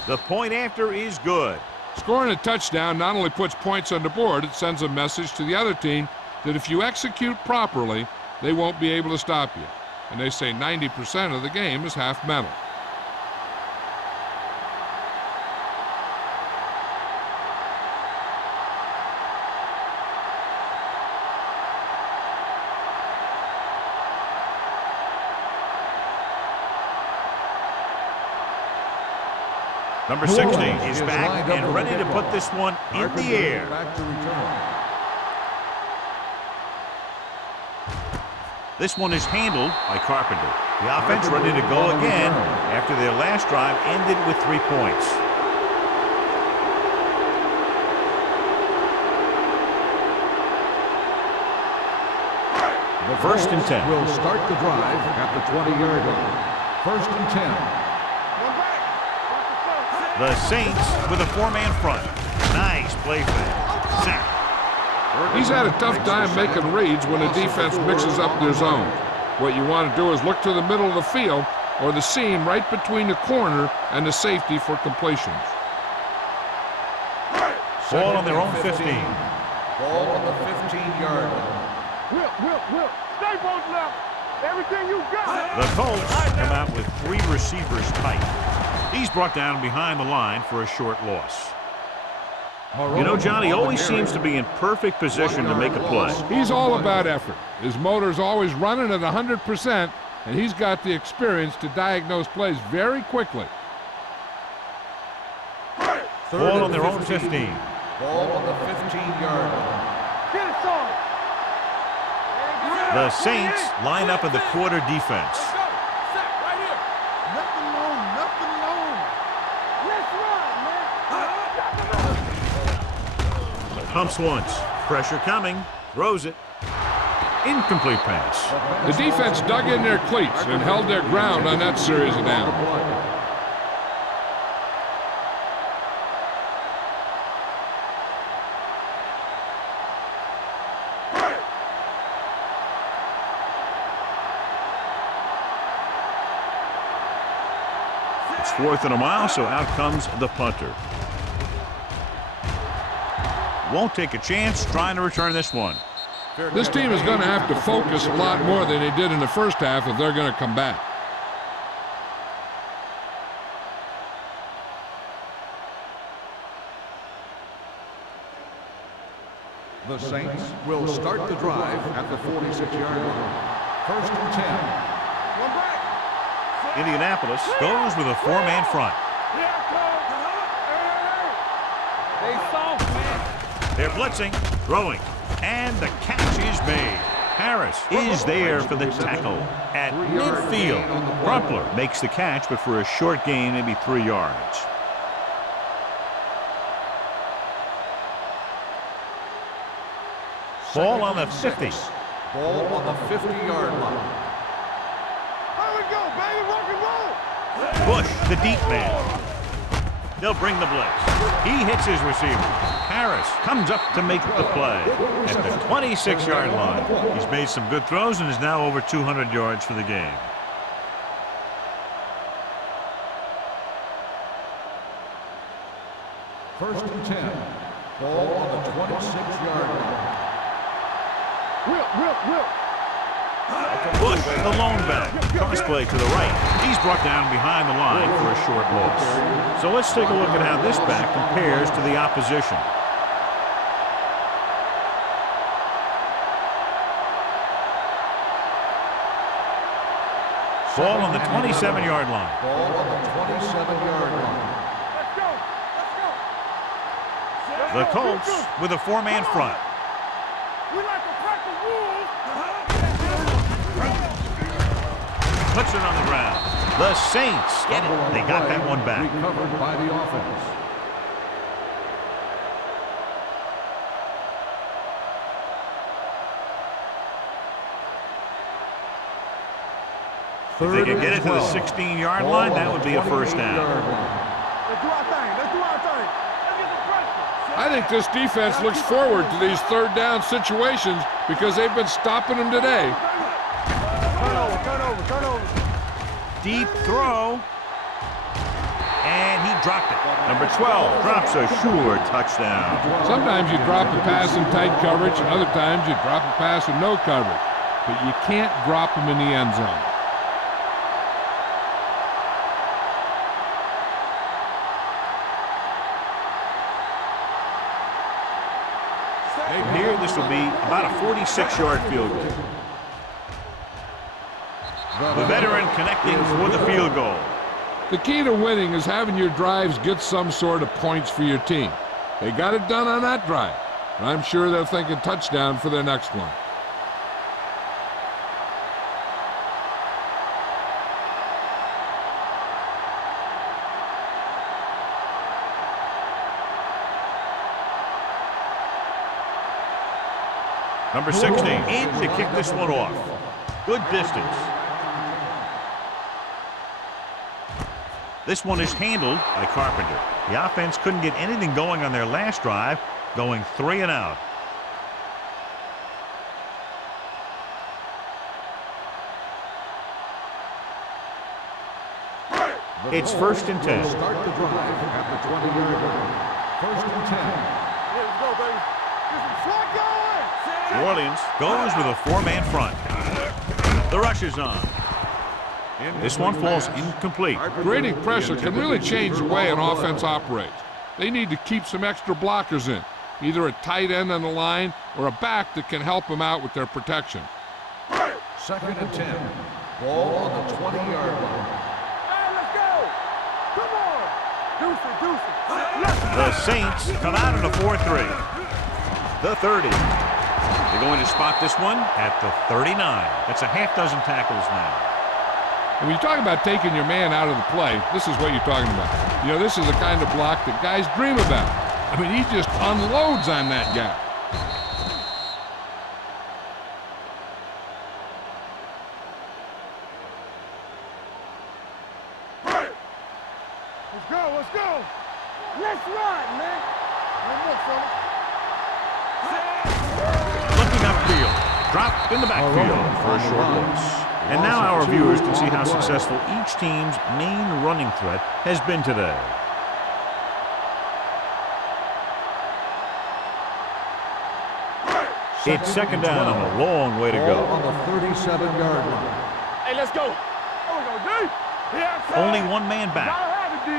The point after is good. Scoring a touchdown not only puts points on the board, it sends a message to the other team that if you execute properly, they won't be able to stop you. And they say 90% of the game is half mental. Number 60 is back and ready to put this one in the air. Back to return. This one is handled by Carpenter. The offense ready to go again after their last drive ended with 3 points. The First and 10. will start the drive at the 20-yard line. First and 10. The Saints with a 4-man front. Nice play fake. Sack. He's had a tough time making reads when the defense mixes up their zone. What you want to do is look to the middle of the field or the seam right between the corner and the safety for completions. Ball on their own 15. Ball on the 15-yard line. Whip. Stay both left. Everything you got. The Colts come out with 3 receivers tight. He's brought down behind the line for a short loss. You know, Johnny always seems to be in perfect position to make a play. He's all about effort. His motor's always running at 100%, and he's got the experience to diagnose plays very quickly. Ball on their own 15. Ball on the 15-yard line. Get it, son. The Saints line up in the quarter defense. Pumps once. Pressure coming. Throws it. Incomplete pass. The defense dug in their cleats and held their ground on that series of downs. It's 4th and a mile, so out comes the punter. Won't take a chance trying to return this one. This team is going to have to focus a lot more than they did in the first half if they're going to come back. The Saints will start the drive at the 46-yard line. First and 10. One back. Indianapolis goes with a four-man front. They soft, man. They're blitzing, throwing, and the catch is made. Harris is there for the tackle at midfield. Crumpler makes the catch, but for a short gain, maybe 3 yards. Ball on the 50. Ball on the 50-yard line. There we go, baby. Rock and roll. Bush, the deep man. They'll bring the blitz. He hits his receiver. Harris comes up to make the play at the 26-yard line. He's made some good throws and is now over 200 yards for the game. First and 10. Ball on the 26-yard line. Whip. Bush, the lone back. Crossplay to the right. He's brought down behind the line for a short loss. So let's take a look at how this back compares to the opposition. Ball on the 27-yard line. Ball on the 27-yard line. Let's go. The Colts with a four-man front. We like to crack the rules. Puts it on the ground. The Saints get it. They got that one back. Recovered by the offense. If they can get it to the 16-yard line, that would be a first down. Let's do our thing. Let's get the pressure. I think this defense looks forward to these third down situations because they've been stopping them today. Turn over. Deep throw. And he dropped it. Number 12 drops a sure touchdown. Sometimes you drop a pass in tight coverage, and other times you drop a pass with no coverage. But you can't drop them in the end zone. Here, this will be about a 46-yard field goal. The veteran connecting for the field goal. The key to winning is having your drives get some sort of points for your team. They got it done on that drive. I'm sure they're thinking touchdown for their next one. Number 16 in to kick this one off. Good distance. This one is handled by Carpenter. The offense couldn't get anything going on their last drive, going 3 and out. It's first and 10. Start the drive at the 20-yard line. First and 10. Yeah, let's go, baby. Get some slot going. New Orleans goes with a four-man front. The rush is on. This one falls incomplete. Creating pressure can really change the way an offense operates. They need to keep some extra blockers in, either a tight end on the line or a back that can help them out with their protection. Second and 10. Ball on the 20-yard line. Hey, let's go. Come on. Deuce it. The Saints come out in a 4-3. The 30. They're going to spot this one at the 39. That's a half dozen tackles now. And when you talk about taking your man out of the play, this is what you're talking about. You know, this is the kind of block that guys dream about. I mean, he just unloads on that guy. Let's go. Let's run, man. One more, fella. Looking upfield. Dropped in the backfield for a short loss. And now our viewers can see how successful each team's main running threat has been today. It's second down and a long way to Ball go. on the 37-yard line. Hey, let's go. There we go, D. Yeah, Only one man back. Gotta have it, D.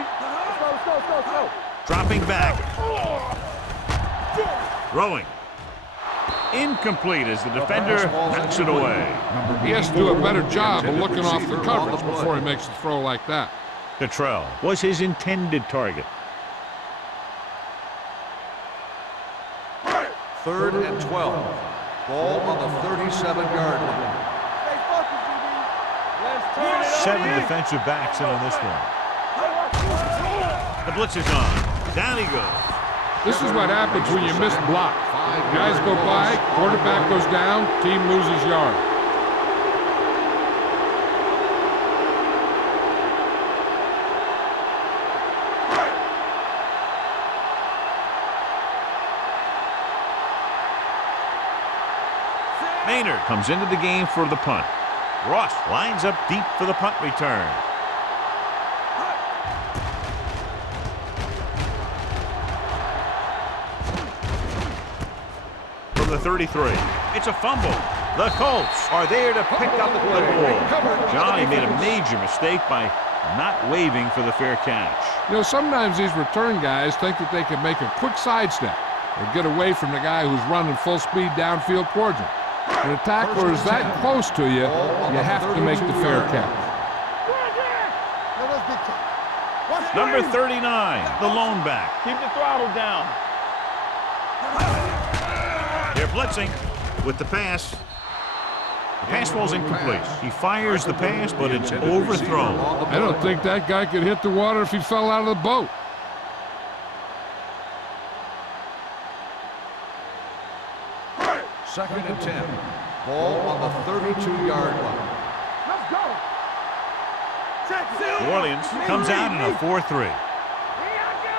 Let's go, let's go. Dropping back. Throwing. Incomplete as the defender backs it away. He has to do a better job of looking off the coverage before he makes a throw like that. Cottrell was his intended target. 3rd and 12. Ball on the 37-yard line. Stay focused, DB. Let's turn it up. 7 defensive backs in on this one. The blitz is on. Down he goes. This is what happens when you miss block. Guys go by, quarterback goes down, team loses yard. Maynard comes into the game for the punt. Ross lines up deep for the punt return. From the 33. It's a fumble. The Colts are there to pick up the ball. Johnny made a major mistake by not waving for the fair catch. You know, sometimes these return guys think that they can make a quick sidestep or get away from the guy who's running full speed downfield towards them. When a tackler is that close to you, you have to make the fair catch. Number 39, the lone back. Keep the throttle down. They're blitzing with the pass. The pass ball's incomplete. He fires the pass, but it's overthrown. I don't think that guy could hit the water if he fell out of the boat. Second and 10. Ball on the 32-yard line. Let's go. Check it. New Orleans comes out in a 4-3. Here I go.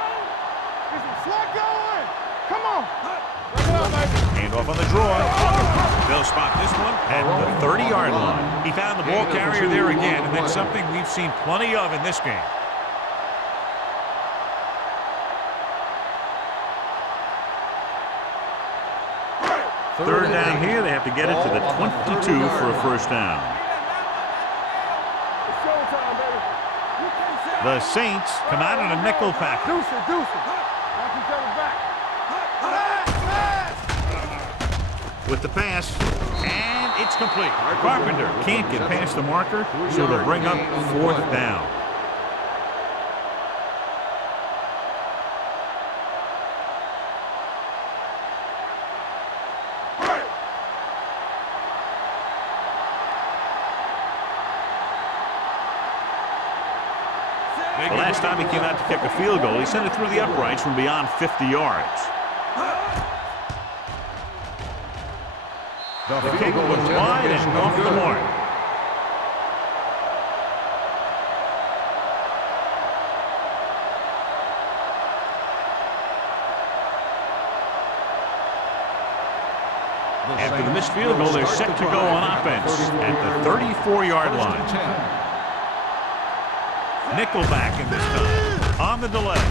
Get some slack going. Come on. Bring it up, baby. Handoff on the draw. They'll spot this one at the 30-yard line. He found the ball carrier there again, and that's something we've seen plenty of in this game. Third down here, they have to get it to the 22 for a first down. It's showtime, baby. You can't sit. The Saints come out in a nickel package. Deuce it. Watch each other back. With the pass, and it's complete. Carpenter can't get past the marker, so it'll bring up 4th down. The last time he came out to kick a field goal, he sent it through the uprights from beyond 50 yards. The kick was wide and off the mark. After the missed field goal, they're set to go on offense at the 34-yard line. Nickelback in this time. On the delay.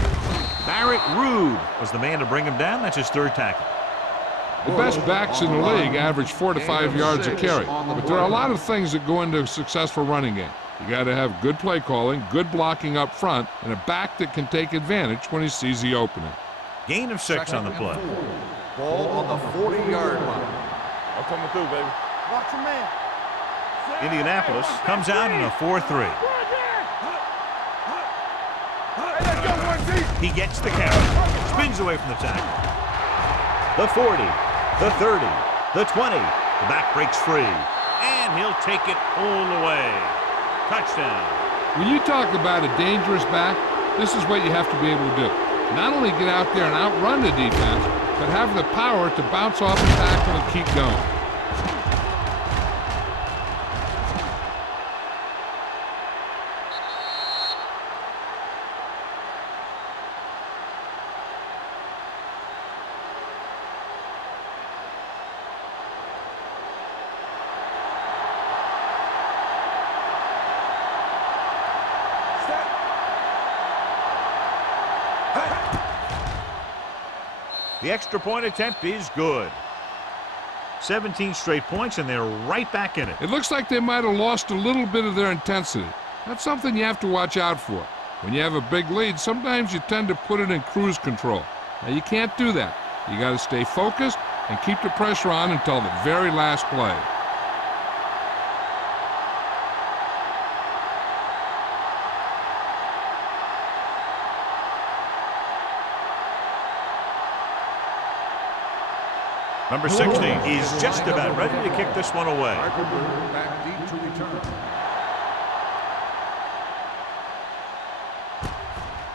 Barrett Rude was the man to bring him down. That's his 3rd tackle. The best backs in the league average 4 to 5 yards a carry. But there are a lot of things that go into a successful running game. You got to have good play calling, good blocking up front, and a back that can take advantage when he sees the opening. Gain of 6 on the play. Ball on the 40-yard line. I'm coming through, baby. Watch your man. Indianapolis comes out in a 4-3. Hey, let's go, 1-2. He gets the carry. Spins away from the tackle. The 40, the 30, the 20. The back breaks free. And he'll take it all the way. Touchdown. When you talk about a dangerous back, this is what you have to be able to do. Not only get out there and outrun the defense, but have the power to bounce off the tackle and keep going. The extra point attempt is good. 17 straight points, and they're right back in it. It looks like they might have lost a little bit of their intensity. That's something you have to watch out for. When you have a big lead, sometimes you tend to put it in cruise control. Now, you can't do that. You got to stay focused and keep the pressure on until the very last play. Number 60 is just about ready to kick this one away. Back deep to return.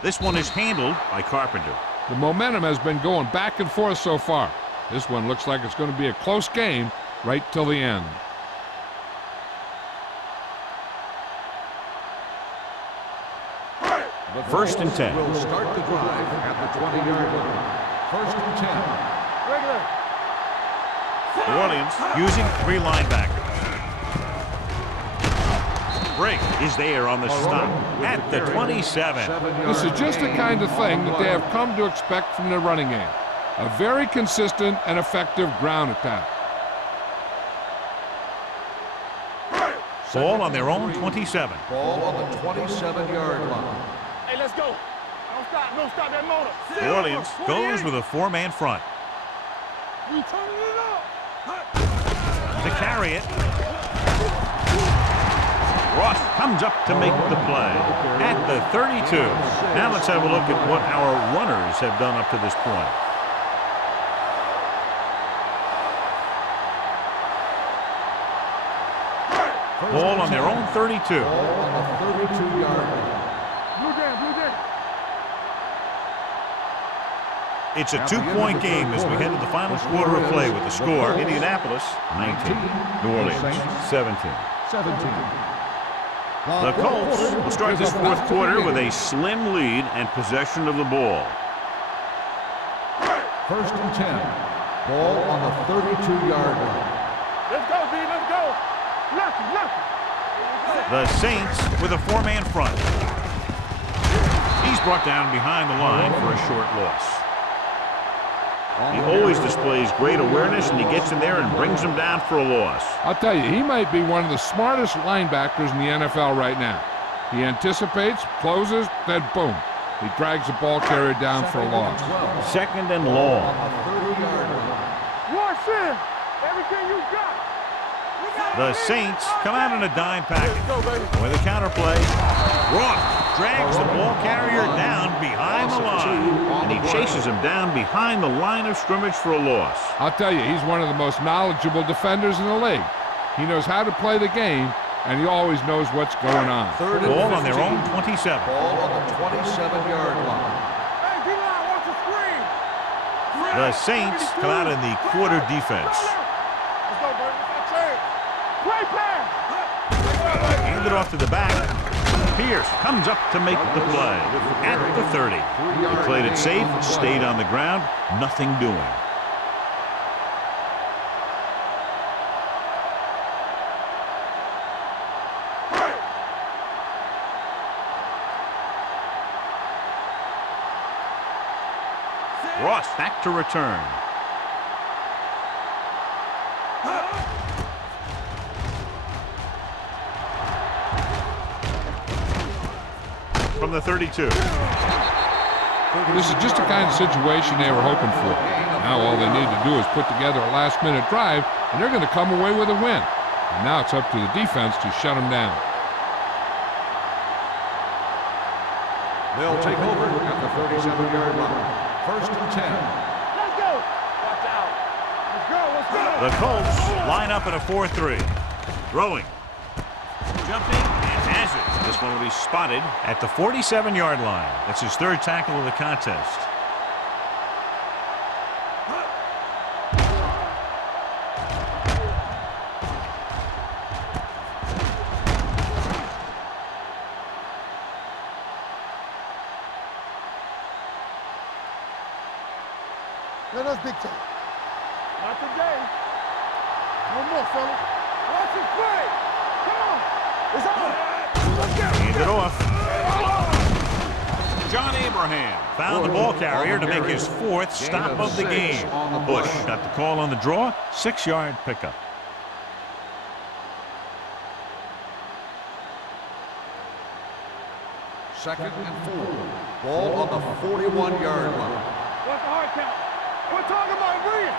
This one is handled by Carpenter. The momentum has been going back and forth so far. This one looks like it's going to be a close game right till the end. First and 10. Will start the drive at the 20-yard line. First and 10. Regular. New Orleans using 3 linebackers. Break is there on the stop at the 27. This is just the kind of thing that they have come to expect from their running game. A very consistent and effective ground attack. Ball on their own 27. Ball on the 27-yard line. Hey, let's go. Don't stop that motor. New Orleans goes with a 4-man front. We turning it up. To carry it. Ross comes up to make the play at the 32. Now let's have a look at what our runners have done up to this point. Ball on their own 32. Ball on the 32-yard line. Blue down. It's a 2-point game as we head to the final quarter of play with the score: Indianapolis 19, New Orleans 17. 17. The Colts will start this fourth quarter with a slim lead and possession of the ball. First and 10. Ball on the 32-yard line. Let's go, B. Let's go. Lucky. The Saints with a 4-man front. He's brought down behind the line for a short loss. He always displays great awareness, and he gets in there and brings them down for a loss. I'll tell you, he might be one of the smartest linebackers in the NFL right now. He anticipates, closes, then boom. He drags the ball carrier down for a loss. Second and long. On the 30-yard line. Rush in. Everything you got. The Saints come out in a dime package. Go, baby. With a counterplay, Ross drags the ball carrier down behind the line, and he chases him down behind the line of scrimmage for a loss. I'll tell you, he's one of the most knowledgeable defenders in the league. He knows how to play the game, and he always knows what's going on. Third and Ball on their 15. own 27. Ball on the 27-yard line. Hey, D-line, watch the screen. The Saints come out in the quarter defense. Let's go, baby. It's our chance. Play pass. Hand it off to the back. Pierce comes up to make the play at the 30. He played it safe, stayed on the ground, nothing doing. Ross back to return. From the 32. This is just the kind of situation they were hoping for. Now all they need to do is put together a last-minute drive, and they're going to come away with a win. And now it's up to the defense to shut them down. They'll take over at the 37-yard line. First and 10. Let's go. Watch out. Let's go. The Colts line up in a 4-3. Throwing. Jumping and has it. This one will be spotted at the 47-yard line. That's his third tackle of the contest. Let us dictate. Not today. No more, fella. Watch it play. Come on. It's on. Let's go. Hand it off. John Abraham found the ball carrier to make his 4th stop of the game. Bush got the call on the draw, 6-yard pickup. Second and 4. Ball on the 41-yard line. What's the hard count? We're talking about brilliant.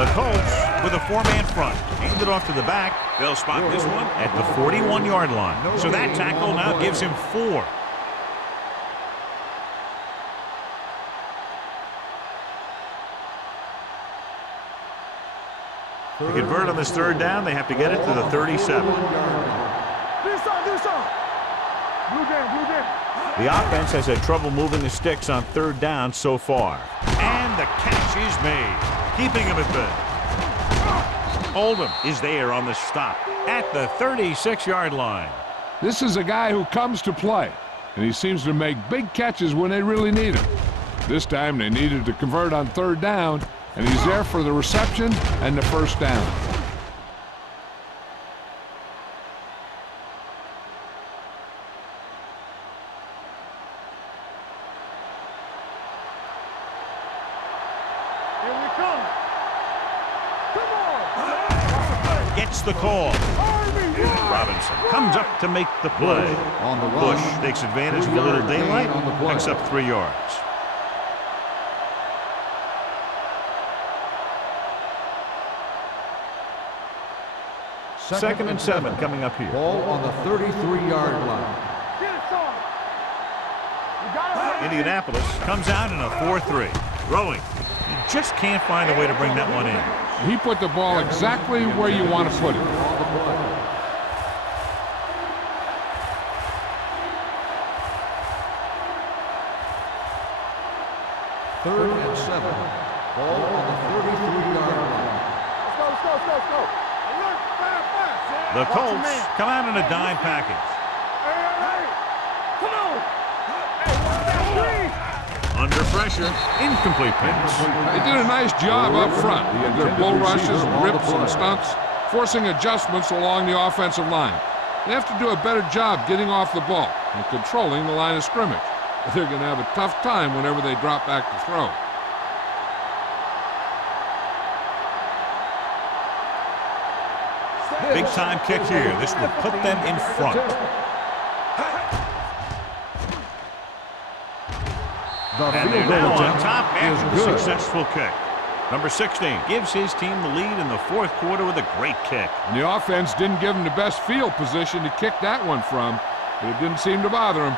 The Colts with a 4-man front. Hand it off to the back. They'll spot this one at the 41-yard line. So that tackle now gives him 4. To convert on this 3rd down, they have to get it to the 37. Do something. Blue game. The offense has had trouble moving the sticks on 3rd down so far. And the catch is made, keeping him at bay. Oldham is there on the stop at the 36-yard line. This is a guy who comes to play, and he seems to make big catches when they really need him. This time they needed to convert on 3rd down, and he's there for the reception and the 1st down. Gets the call. Robinson comes up to make the play. On the Bush takes advantage of a little daylight, picks up 3 yards. Second and 7 coming up here. Ball on the 33-yard line. Indianapolis comes out in a 4-3. Throwing. He just can't find a way to bring that one in. He put the ball exactly where you want to put it. Third and 7. Ball on the 33-yard line. Let's go. Alert, fast. The Colts come out in a dime package. Hey. Come on. Hey, Under pressure, incomplete pass. They did a nice job up front. Their bull rushes, rips, and stunts, forcing adjustments along the offensive line. They have to do a better job getting off the ball and controlling the line of scrimmage. They're going to have a tough time whenever they drop back to throw. Big time kick here. This will put them in front. And they're now on top after the successful kick. Number 16 gives his team the lead in the 4th quarter with a great kick. And the offense didn't give him the best field position to kick that one from, but it didn't seem to bother him.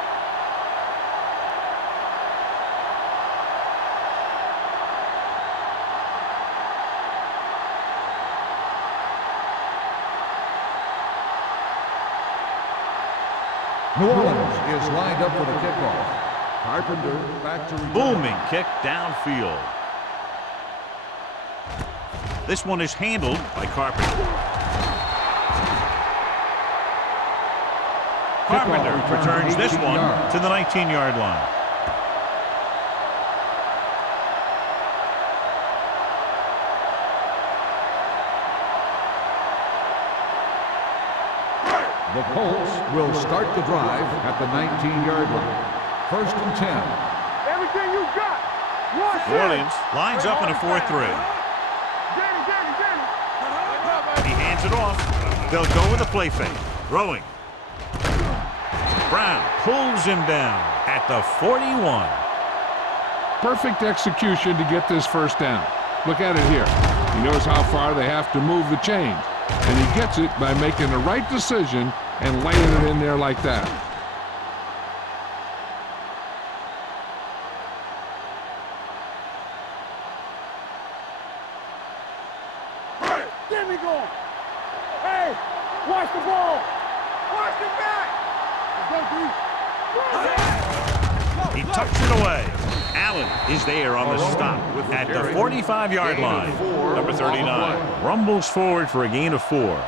New Orleans is lined up for the kickoff. Carpenter back to return. Booming kick downfield. This one is handled by Carpenter. Carpenter returns this one to the 19-yard line. The Colts will start the drive at the 19-yard line. 1st and 10. Everything you got. New Orleans lines up in a 4-3. He hands it off. They'll go with a play fake. Throwing. Brown pulls him down at the 41. Perfect execution to get this 1st down. Look at it here. He knows how far they have to move the chains, and he gets it by making the right decision and laying it in there like that. There we go. Hey, watch the ball. Watch the back. He tucks it away. Allen is there on the stop at the 45-yard line. Number 39 rumbles forward for a gain of 4.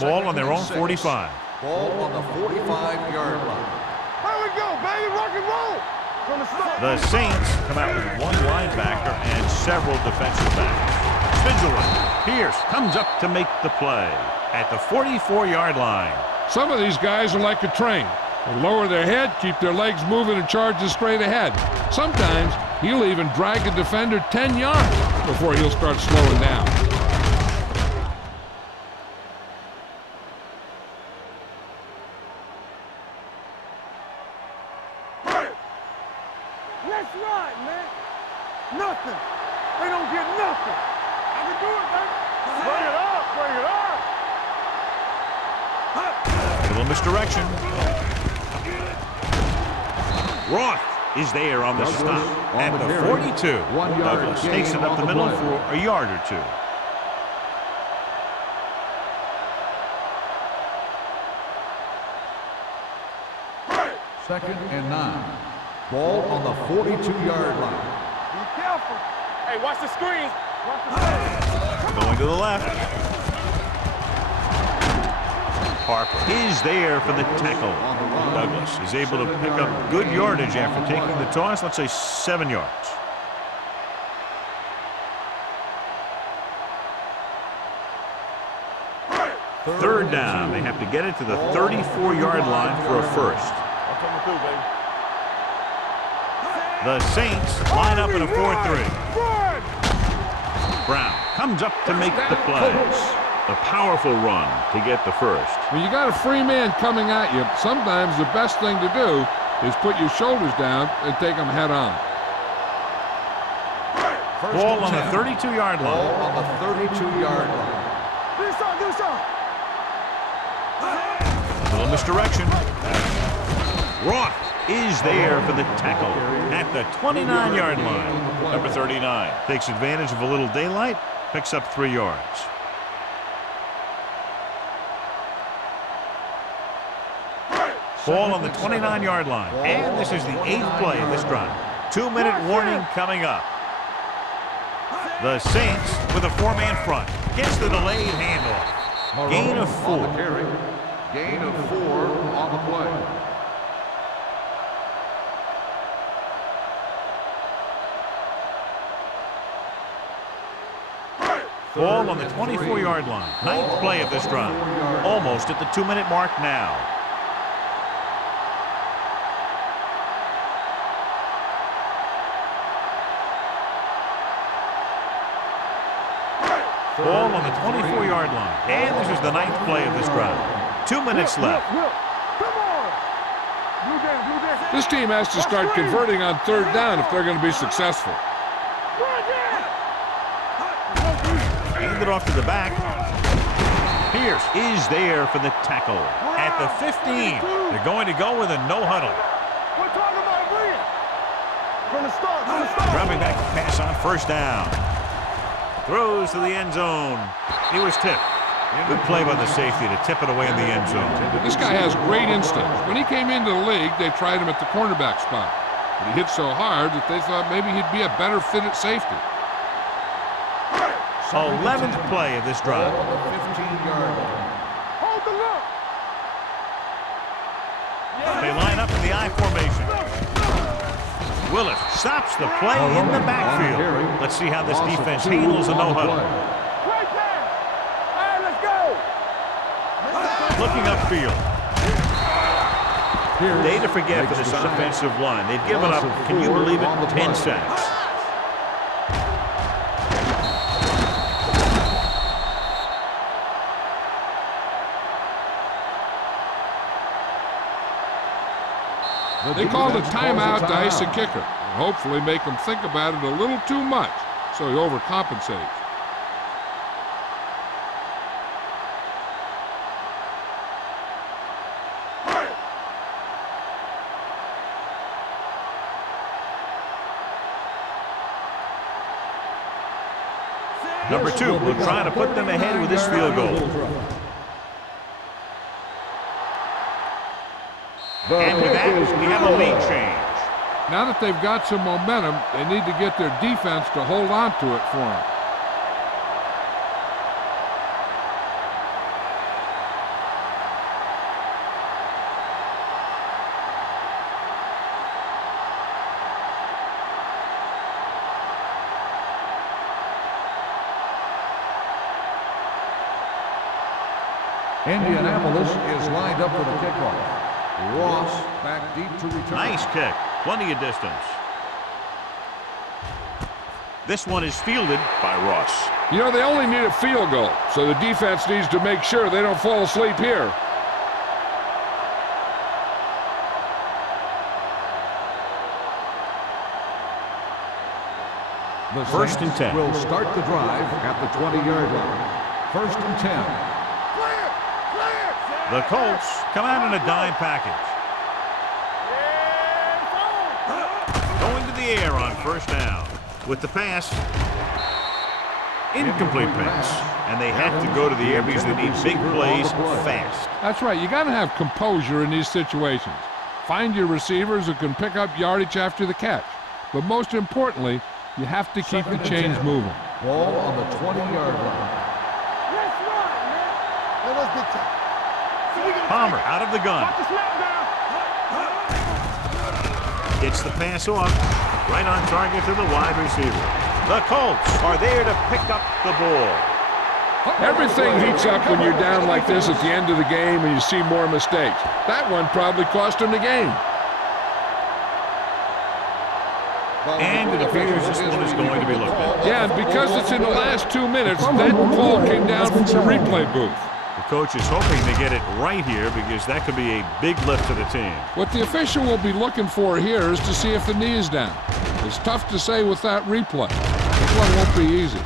Ball on their own 45. Ball on the 45-yard line. Here we go, baby. Rock and roll. From the start. The Saints come out with one linebacker and several defensive backs. Spins away. Pierce comes up to make the play. at the 44-yard line. Some of these guys are like a train. They lower their head, keep their legs moving, and charges straight ahead. Sometimes he'll even drag a defender 10 yards before he'll start slowing down. Let's ride, man. Nothing. They don't get nothing. I can do it, baby. Bring it up, bring it up. Little misdirection. Roth is there on the stop at the 42. Douglas takes it up the middle for a yard or two. Second and 9. Ball on the 42-yard line. Be careful. Hey, watch the screen. Watch the screen. Going to the left. Harper is there for the tackle. Douglas is able to pick up good yardage after taking the toss, let's say 7 yards. Third down. They have to get it to the 34-yard line for a first. I'm coming through, baby. The Saints line up in a 4-3. Brown comes up to make the play. A powerful run to get the first. When you got a free man coming at you, sometimes the best thing to do is put your shoulders down and take them head on. Ball on the 32-yard line. Ball on the 32-yard line. Do something, do something. Little misdirection. Roth is there for the tackle at the 29-yard line. Number 39 takes advantage of a little daylight, picks up 3 yards. Ball on the 29-yard line. And this is the 8th play of this drive. 2-minute warning coming up. The Saints with a 4-man front. Gets the delayed handoff. Gain of 4. On the carry. Gain of 4 on the play. Ball on the 24-yard line. 9th play of this drive. Almost at the 2-minute mark now. Ball on the 24-yard line. And this is the 9th play of this drive. 2 minutes left. Come on. Blue game, blue game. This team has to start converting on third down if they're going to be successful. Hand it off to the back. Pierce is there for the tackle at the 15. They're going to go with a no huddle. We're talking about agreeing. From the start, from the start. Dropping back to pass on first down. Throws to the end zone. He was tipped. Good play by the safety to tip it away in the end zone. This guy has great instincts. When he came into the league, they tried him at the cornerback spot. But he hit so hard that they thought maybe he'd be a better fit at safety. 11th play of this drive. Ball on the 15-yard line. Hold the look. They line up in the I formation. Willis stops the play in the backfield. Let's see how this defense handles a no huddle. Great pass. All right, let's go. Looking upfield. Day to forget for this offensive line. They've given up, can you believe it, 10 sacks. They called a timeout to ice a kicker and hopefully make him think about it a little too much so he overcompensates. Number 2 will try to put them ahead with this field goal. And with that, we have a lead change. Now that they've got some momentum, they need to get their defense to hold on to it for them. Indianapolis is lined up for the kickoff. Ross back deep to return. Nice kick. Plenty of distance. This one is fielded by Ross. You know, they only need a field goal, so the defense needs to make sure they don't fall asleep here. The First and 10. will start the drive at the 20-yard line. First and 10. Clear! Clear! The Colts come out in a dime package. Going to the air on first down. With the pass. Incomplete pass. And they have to go to the air because they need big plays fast. That's right. You got to have composure in these situations. Find your receivers who can pick up yardage after the catch. But most importantly, you have to keep the chains moving. Ball on the 20-yard line. Let's run, man. Let's get tight. Palmer out of the gun. Got the snap down. It's the pass off. Right on target to the wide receiver. The Colts are there to pick up the ball. Everything heats up when you're down like this at the end of the game and you see more mistakes. That one probably cost him the game. And it appears this one is going to be looked at. Yeah, and because it's in the last 2 minutes, that call came down from the replay booth. The coach is hoping to get it right here because that could be a big lift to the team. What the official will be looking for here is to see if the knee is down. It's tough to say with that replay. This one won't be easy.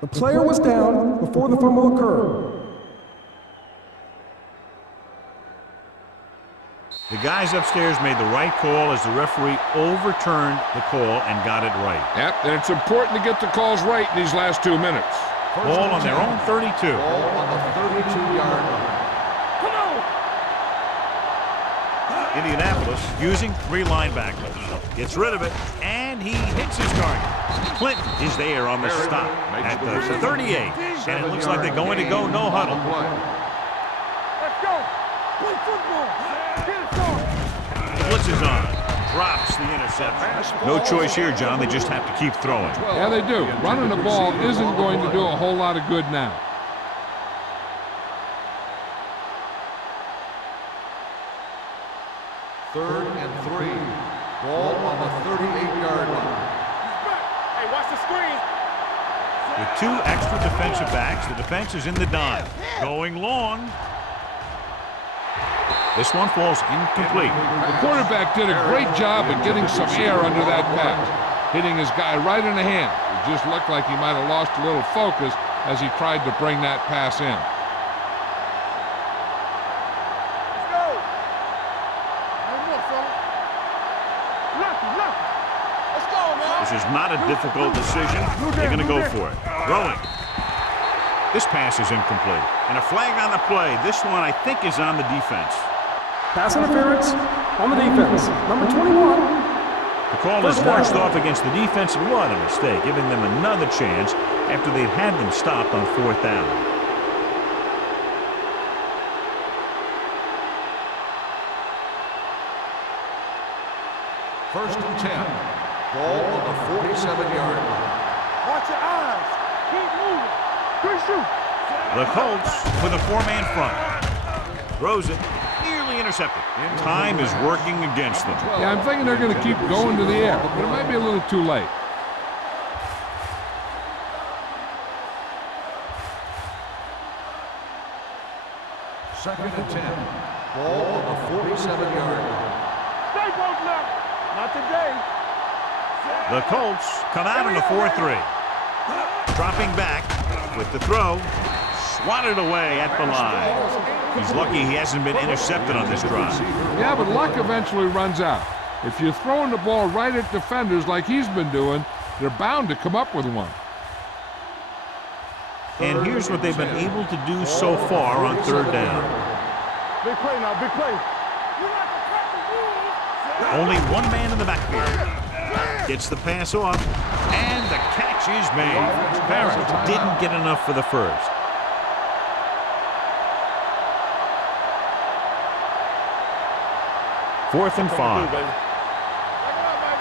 The player was down before the fumble occurred. The guys upstairs made the right call as the referee overturned the call and got it right. Yep, and it's important to get the calls right in these last 2 minutes. Ball on their own 32. Ball on the 32-yard line. Come on. Indianapolis using 3 linebackers. Gets rid of it, and he hits his target. Clinton is there on the stop at the 38. And it looks like they're going to go no huddle. Let's go. Play football. Get it started. Blitz is on. Drops the interception. No choice here, John. They just have to keep throwing. Yeah, they do. Running the ball isn't going to do a whole lot of good now. Third and 3. Ball on the 38-yard line. Hey, watch the screen. With 2 extra defensive backs, the defense is in the dime. Going long. This one falls incomplete. The quarterback did a great job of getting some air under that pass, hitting his guy right in the hand. It just looked like he might have lost a little focus as he tried to bring that pass in. Let's go. No more, fella. Lucky. Let's go, man. This is not a difficult decision. They're going to go for it. Throwing. This pass is incomplete. And a flag on the play. This one, I think, is on the defense. Pass interference on the defense. Number 21. The call is marched off against the defense, and what a mistake, giving them another chance after they'd had them stopped on 4th down. First and 10. Ball on the 47-yard line. Watch your eyes. Keep moving. Good shoot. The Colts with a 4-man front. Throws it. Nearly intercepted. Time is working against them. Yeah, I'm thinking they're going to keep going to the air, but it might be a little too late. Second and 10. Ball on the 47-yard line. Stay both left. Not today. The Colts come out in a 4-3. Dropping back with the throw. Swatted away at the line. He's lucky he hasn't been intercepted on this drive. Yeah, but luck eventually runs out. If you're throwing the ball right at defenders like he's been doing, they're bound to come up with one. And here's what they've been able to do so far on 3rd down. Big play now, big play. Only 1 man in the backfield. Gets the pass off, and the catch is made. Barrett didn't get enough for the first. 4th and 5. Back it up, baby.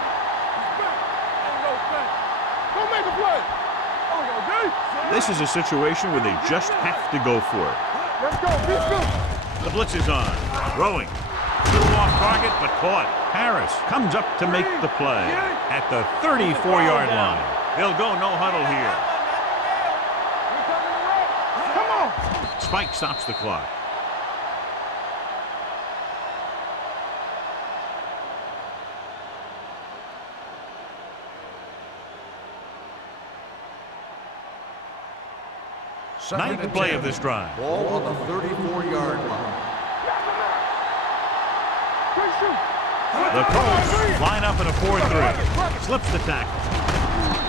He's back. Ain't no thing. Go make a play. Oh, go, D. This is a situation where they just have to go for it. Let's go. Be still. The blitz is on. Throwing. Little off target, but caught. Harris comes up to make the play at the 34-yard line. They'll go no huddle here. Come on. Spike stops the clock. Ninth play of this drive. Ball on the 34-yard line. The Colts line up in a 4-3. Slips the tackle.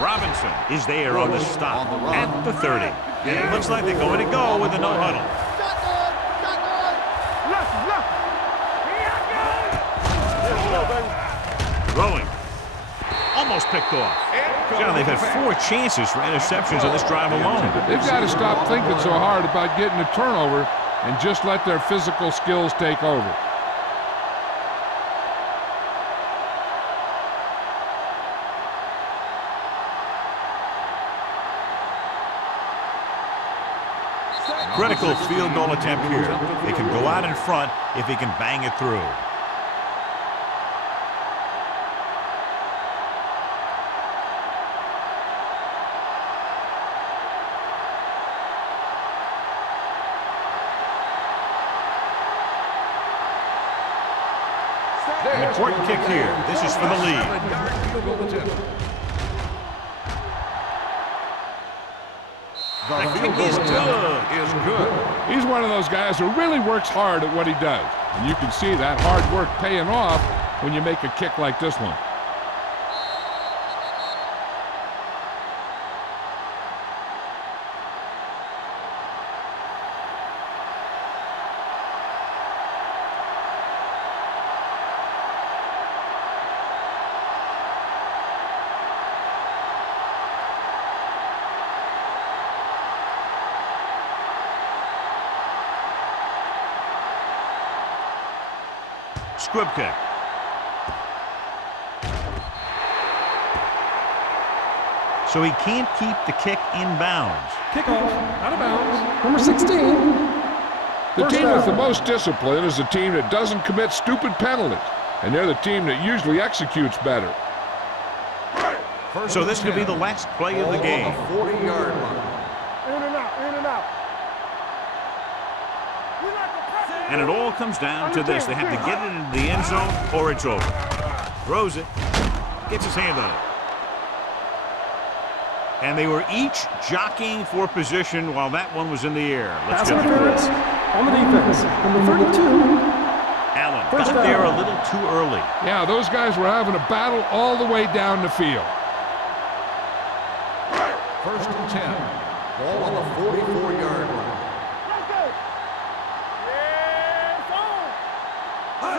Robinson is there on the stop at the 30. And it looks like they're going to go with a no huddle. Throwing. Almost picked off. John, they've had 4 chances for interceptions on this drive alone. They've got to stop thinking so hard about getting a turnover and just let their physical skills take over. Critical field goal attempt here. They can go out in front if he can bang it through. An important kick here. This is for the lead. The kick is good. He's one of those guys who really works hard at what he does. And you can see that hard work paying off when you make a kick like this one. Squib kick. So he can't keep the kick in bounds. Kickoff, out of bounds. Number 16. The team with the most discipline is the team that doesn't commit stupid penalties. And they're the team that usually executes better. So this could be the last play of the game. 40-yard line. In and out, in and out. And it all comes down to this. They have to get it into the end zone or it's over. Throws it. Gets his hand on it. And they were each jockeying for position while that one was in the air. Let's Pass get the interference call. on the defense. Number 32. Allen First got down. there a little too early. Yeah, those guys were having a battle all the way down the field. First and 10. Ball on the 44-yard line.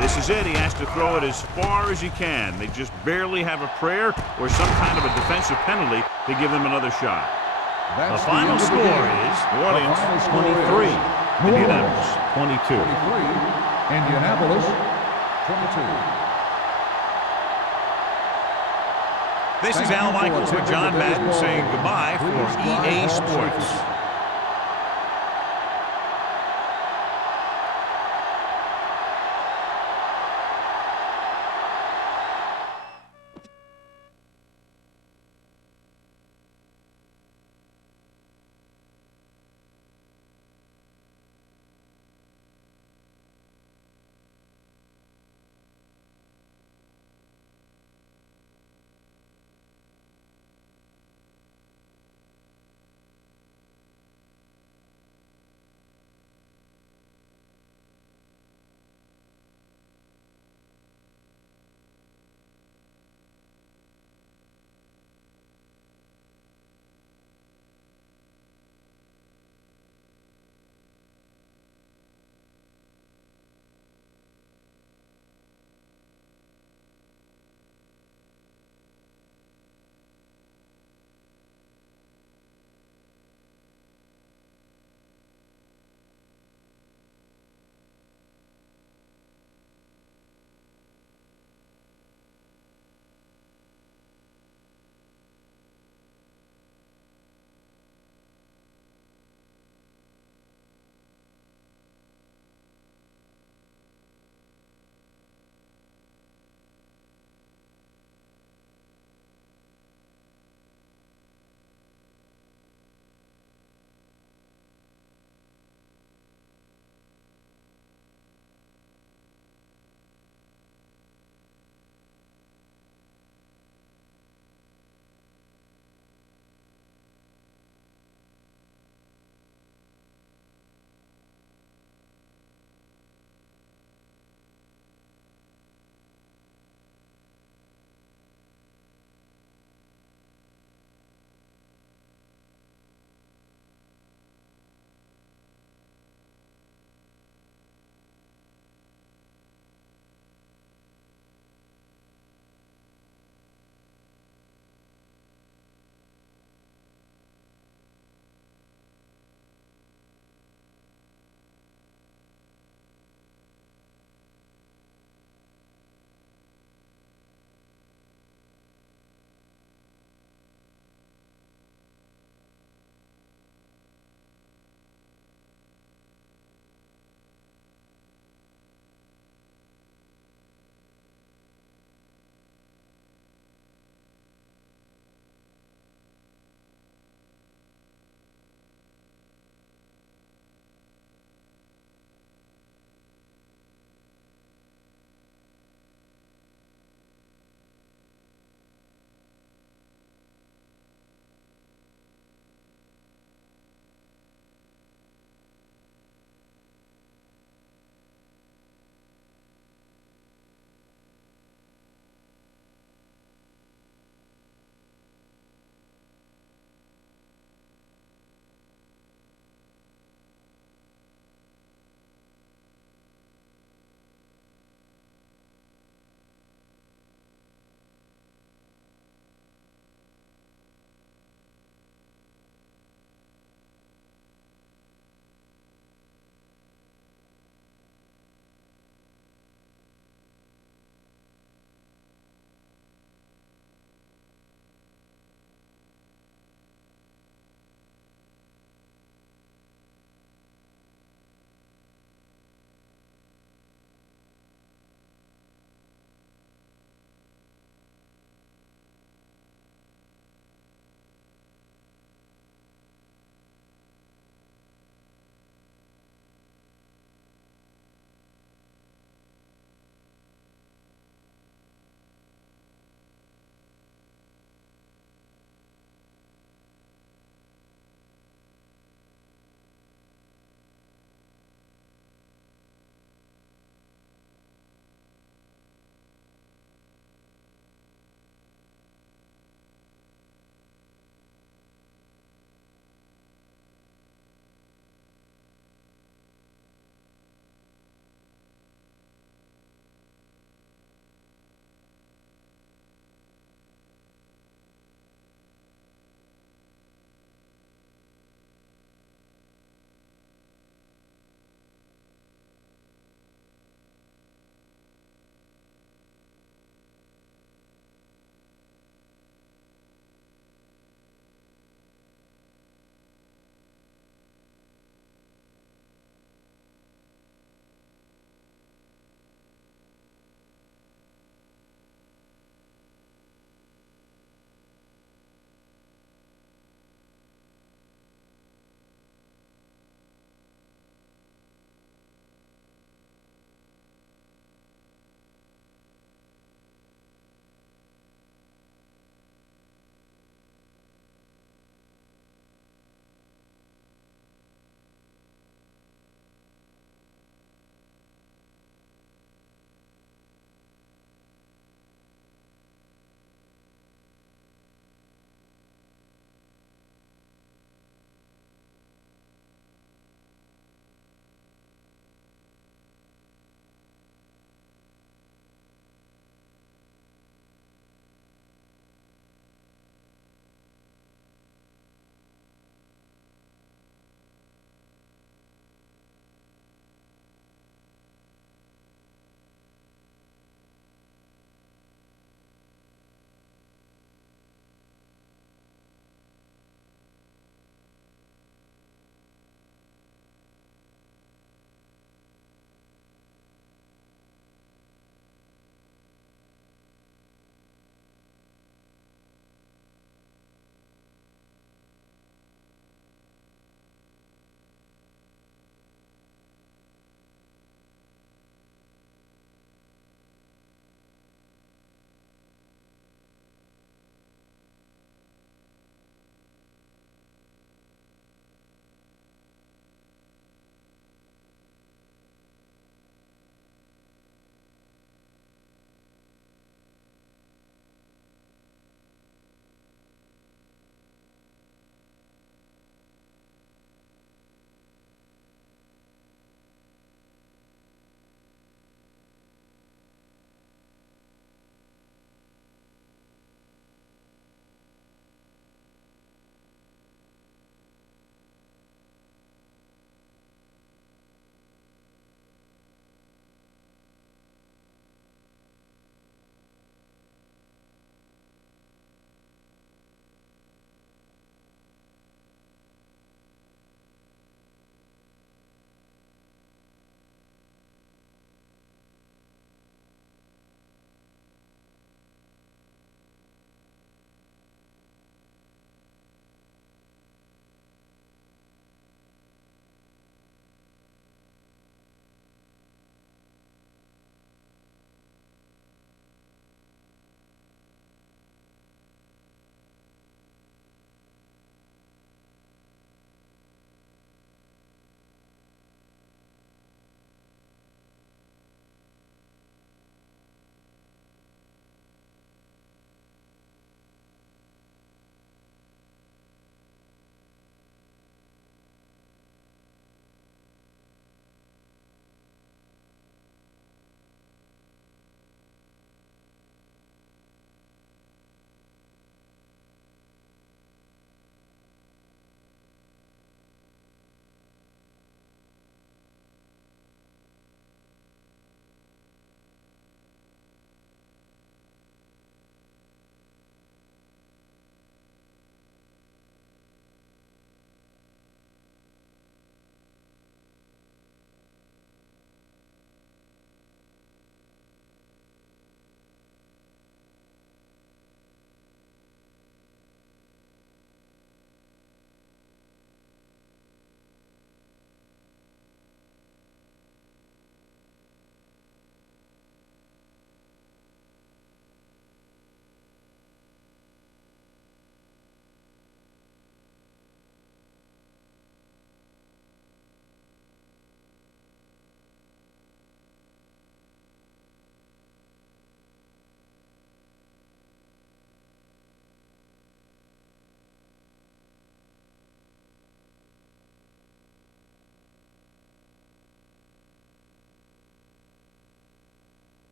This is it. He has to throw it as far as he can. They just barely have a prayer or some kind of a defensive penalty to give them another shot. The final score is New Orleans 23, Indianapolis 22. 23, Indianapolis 22. This is Al Michaels with John Madden saying goodbye for EA Sports.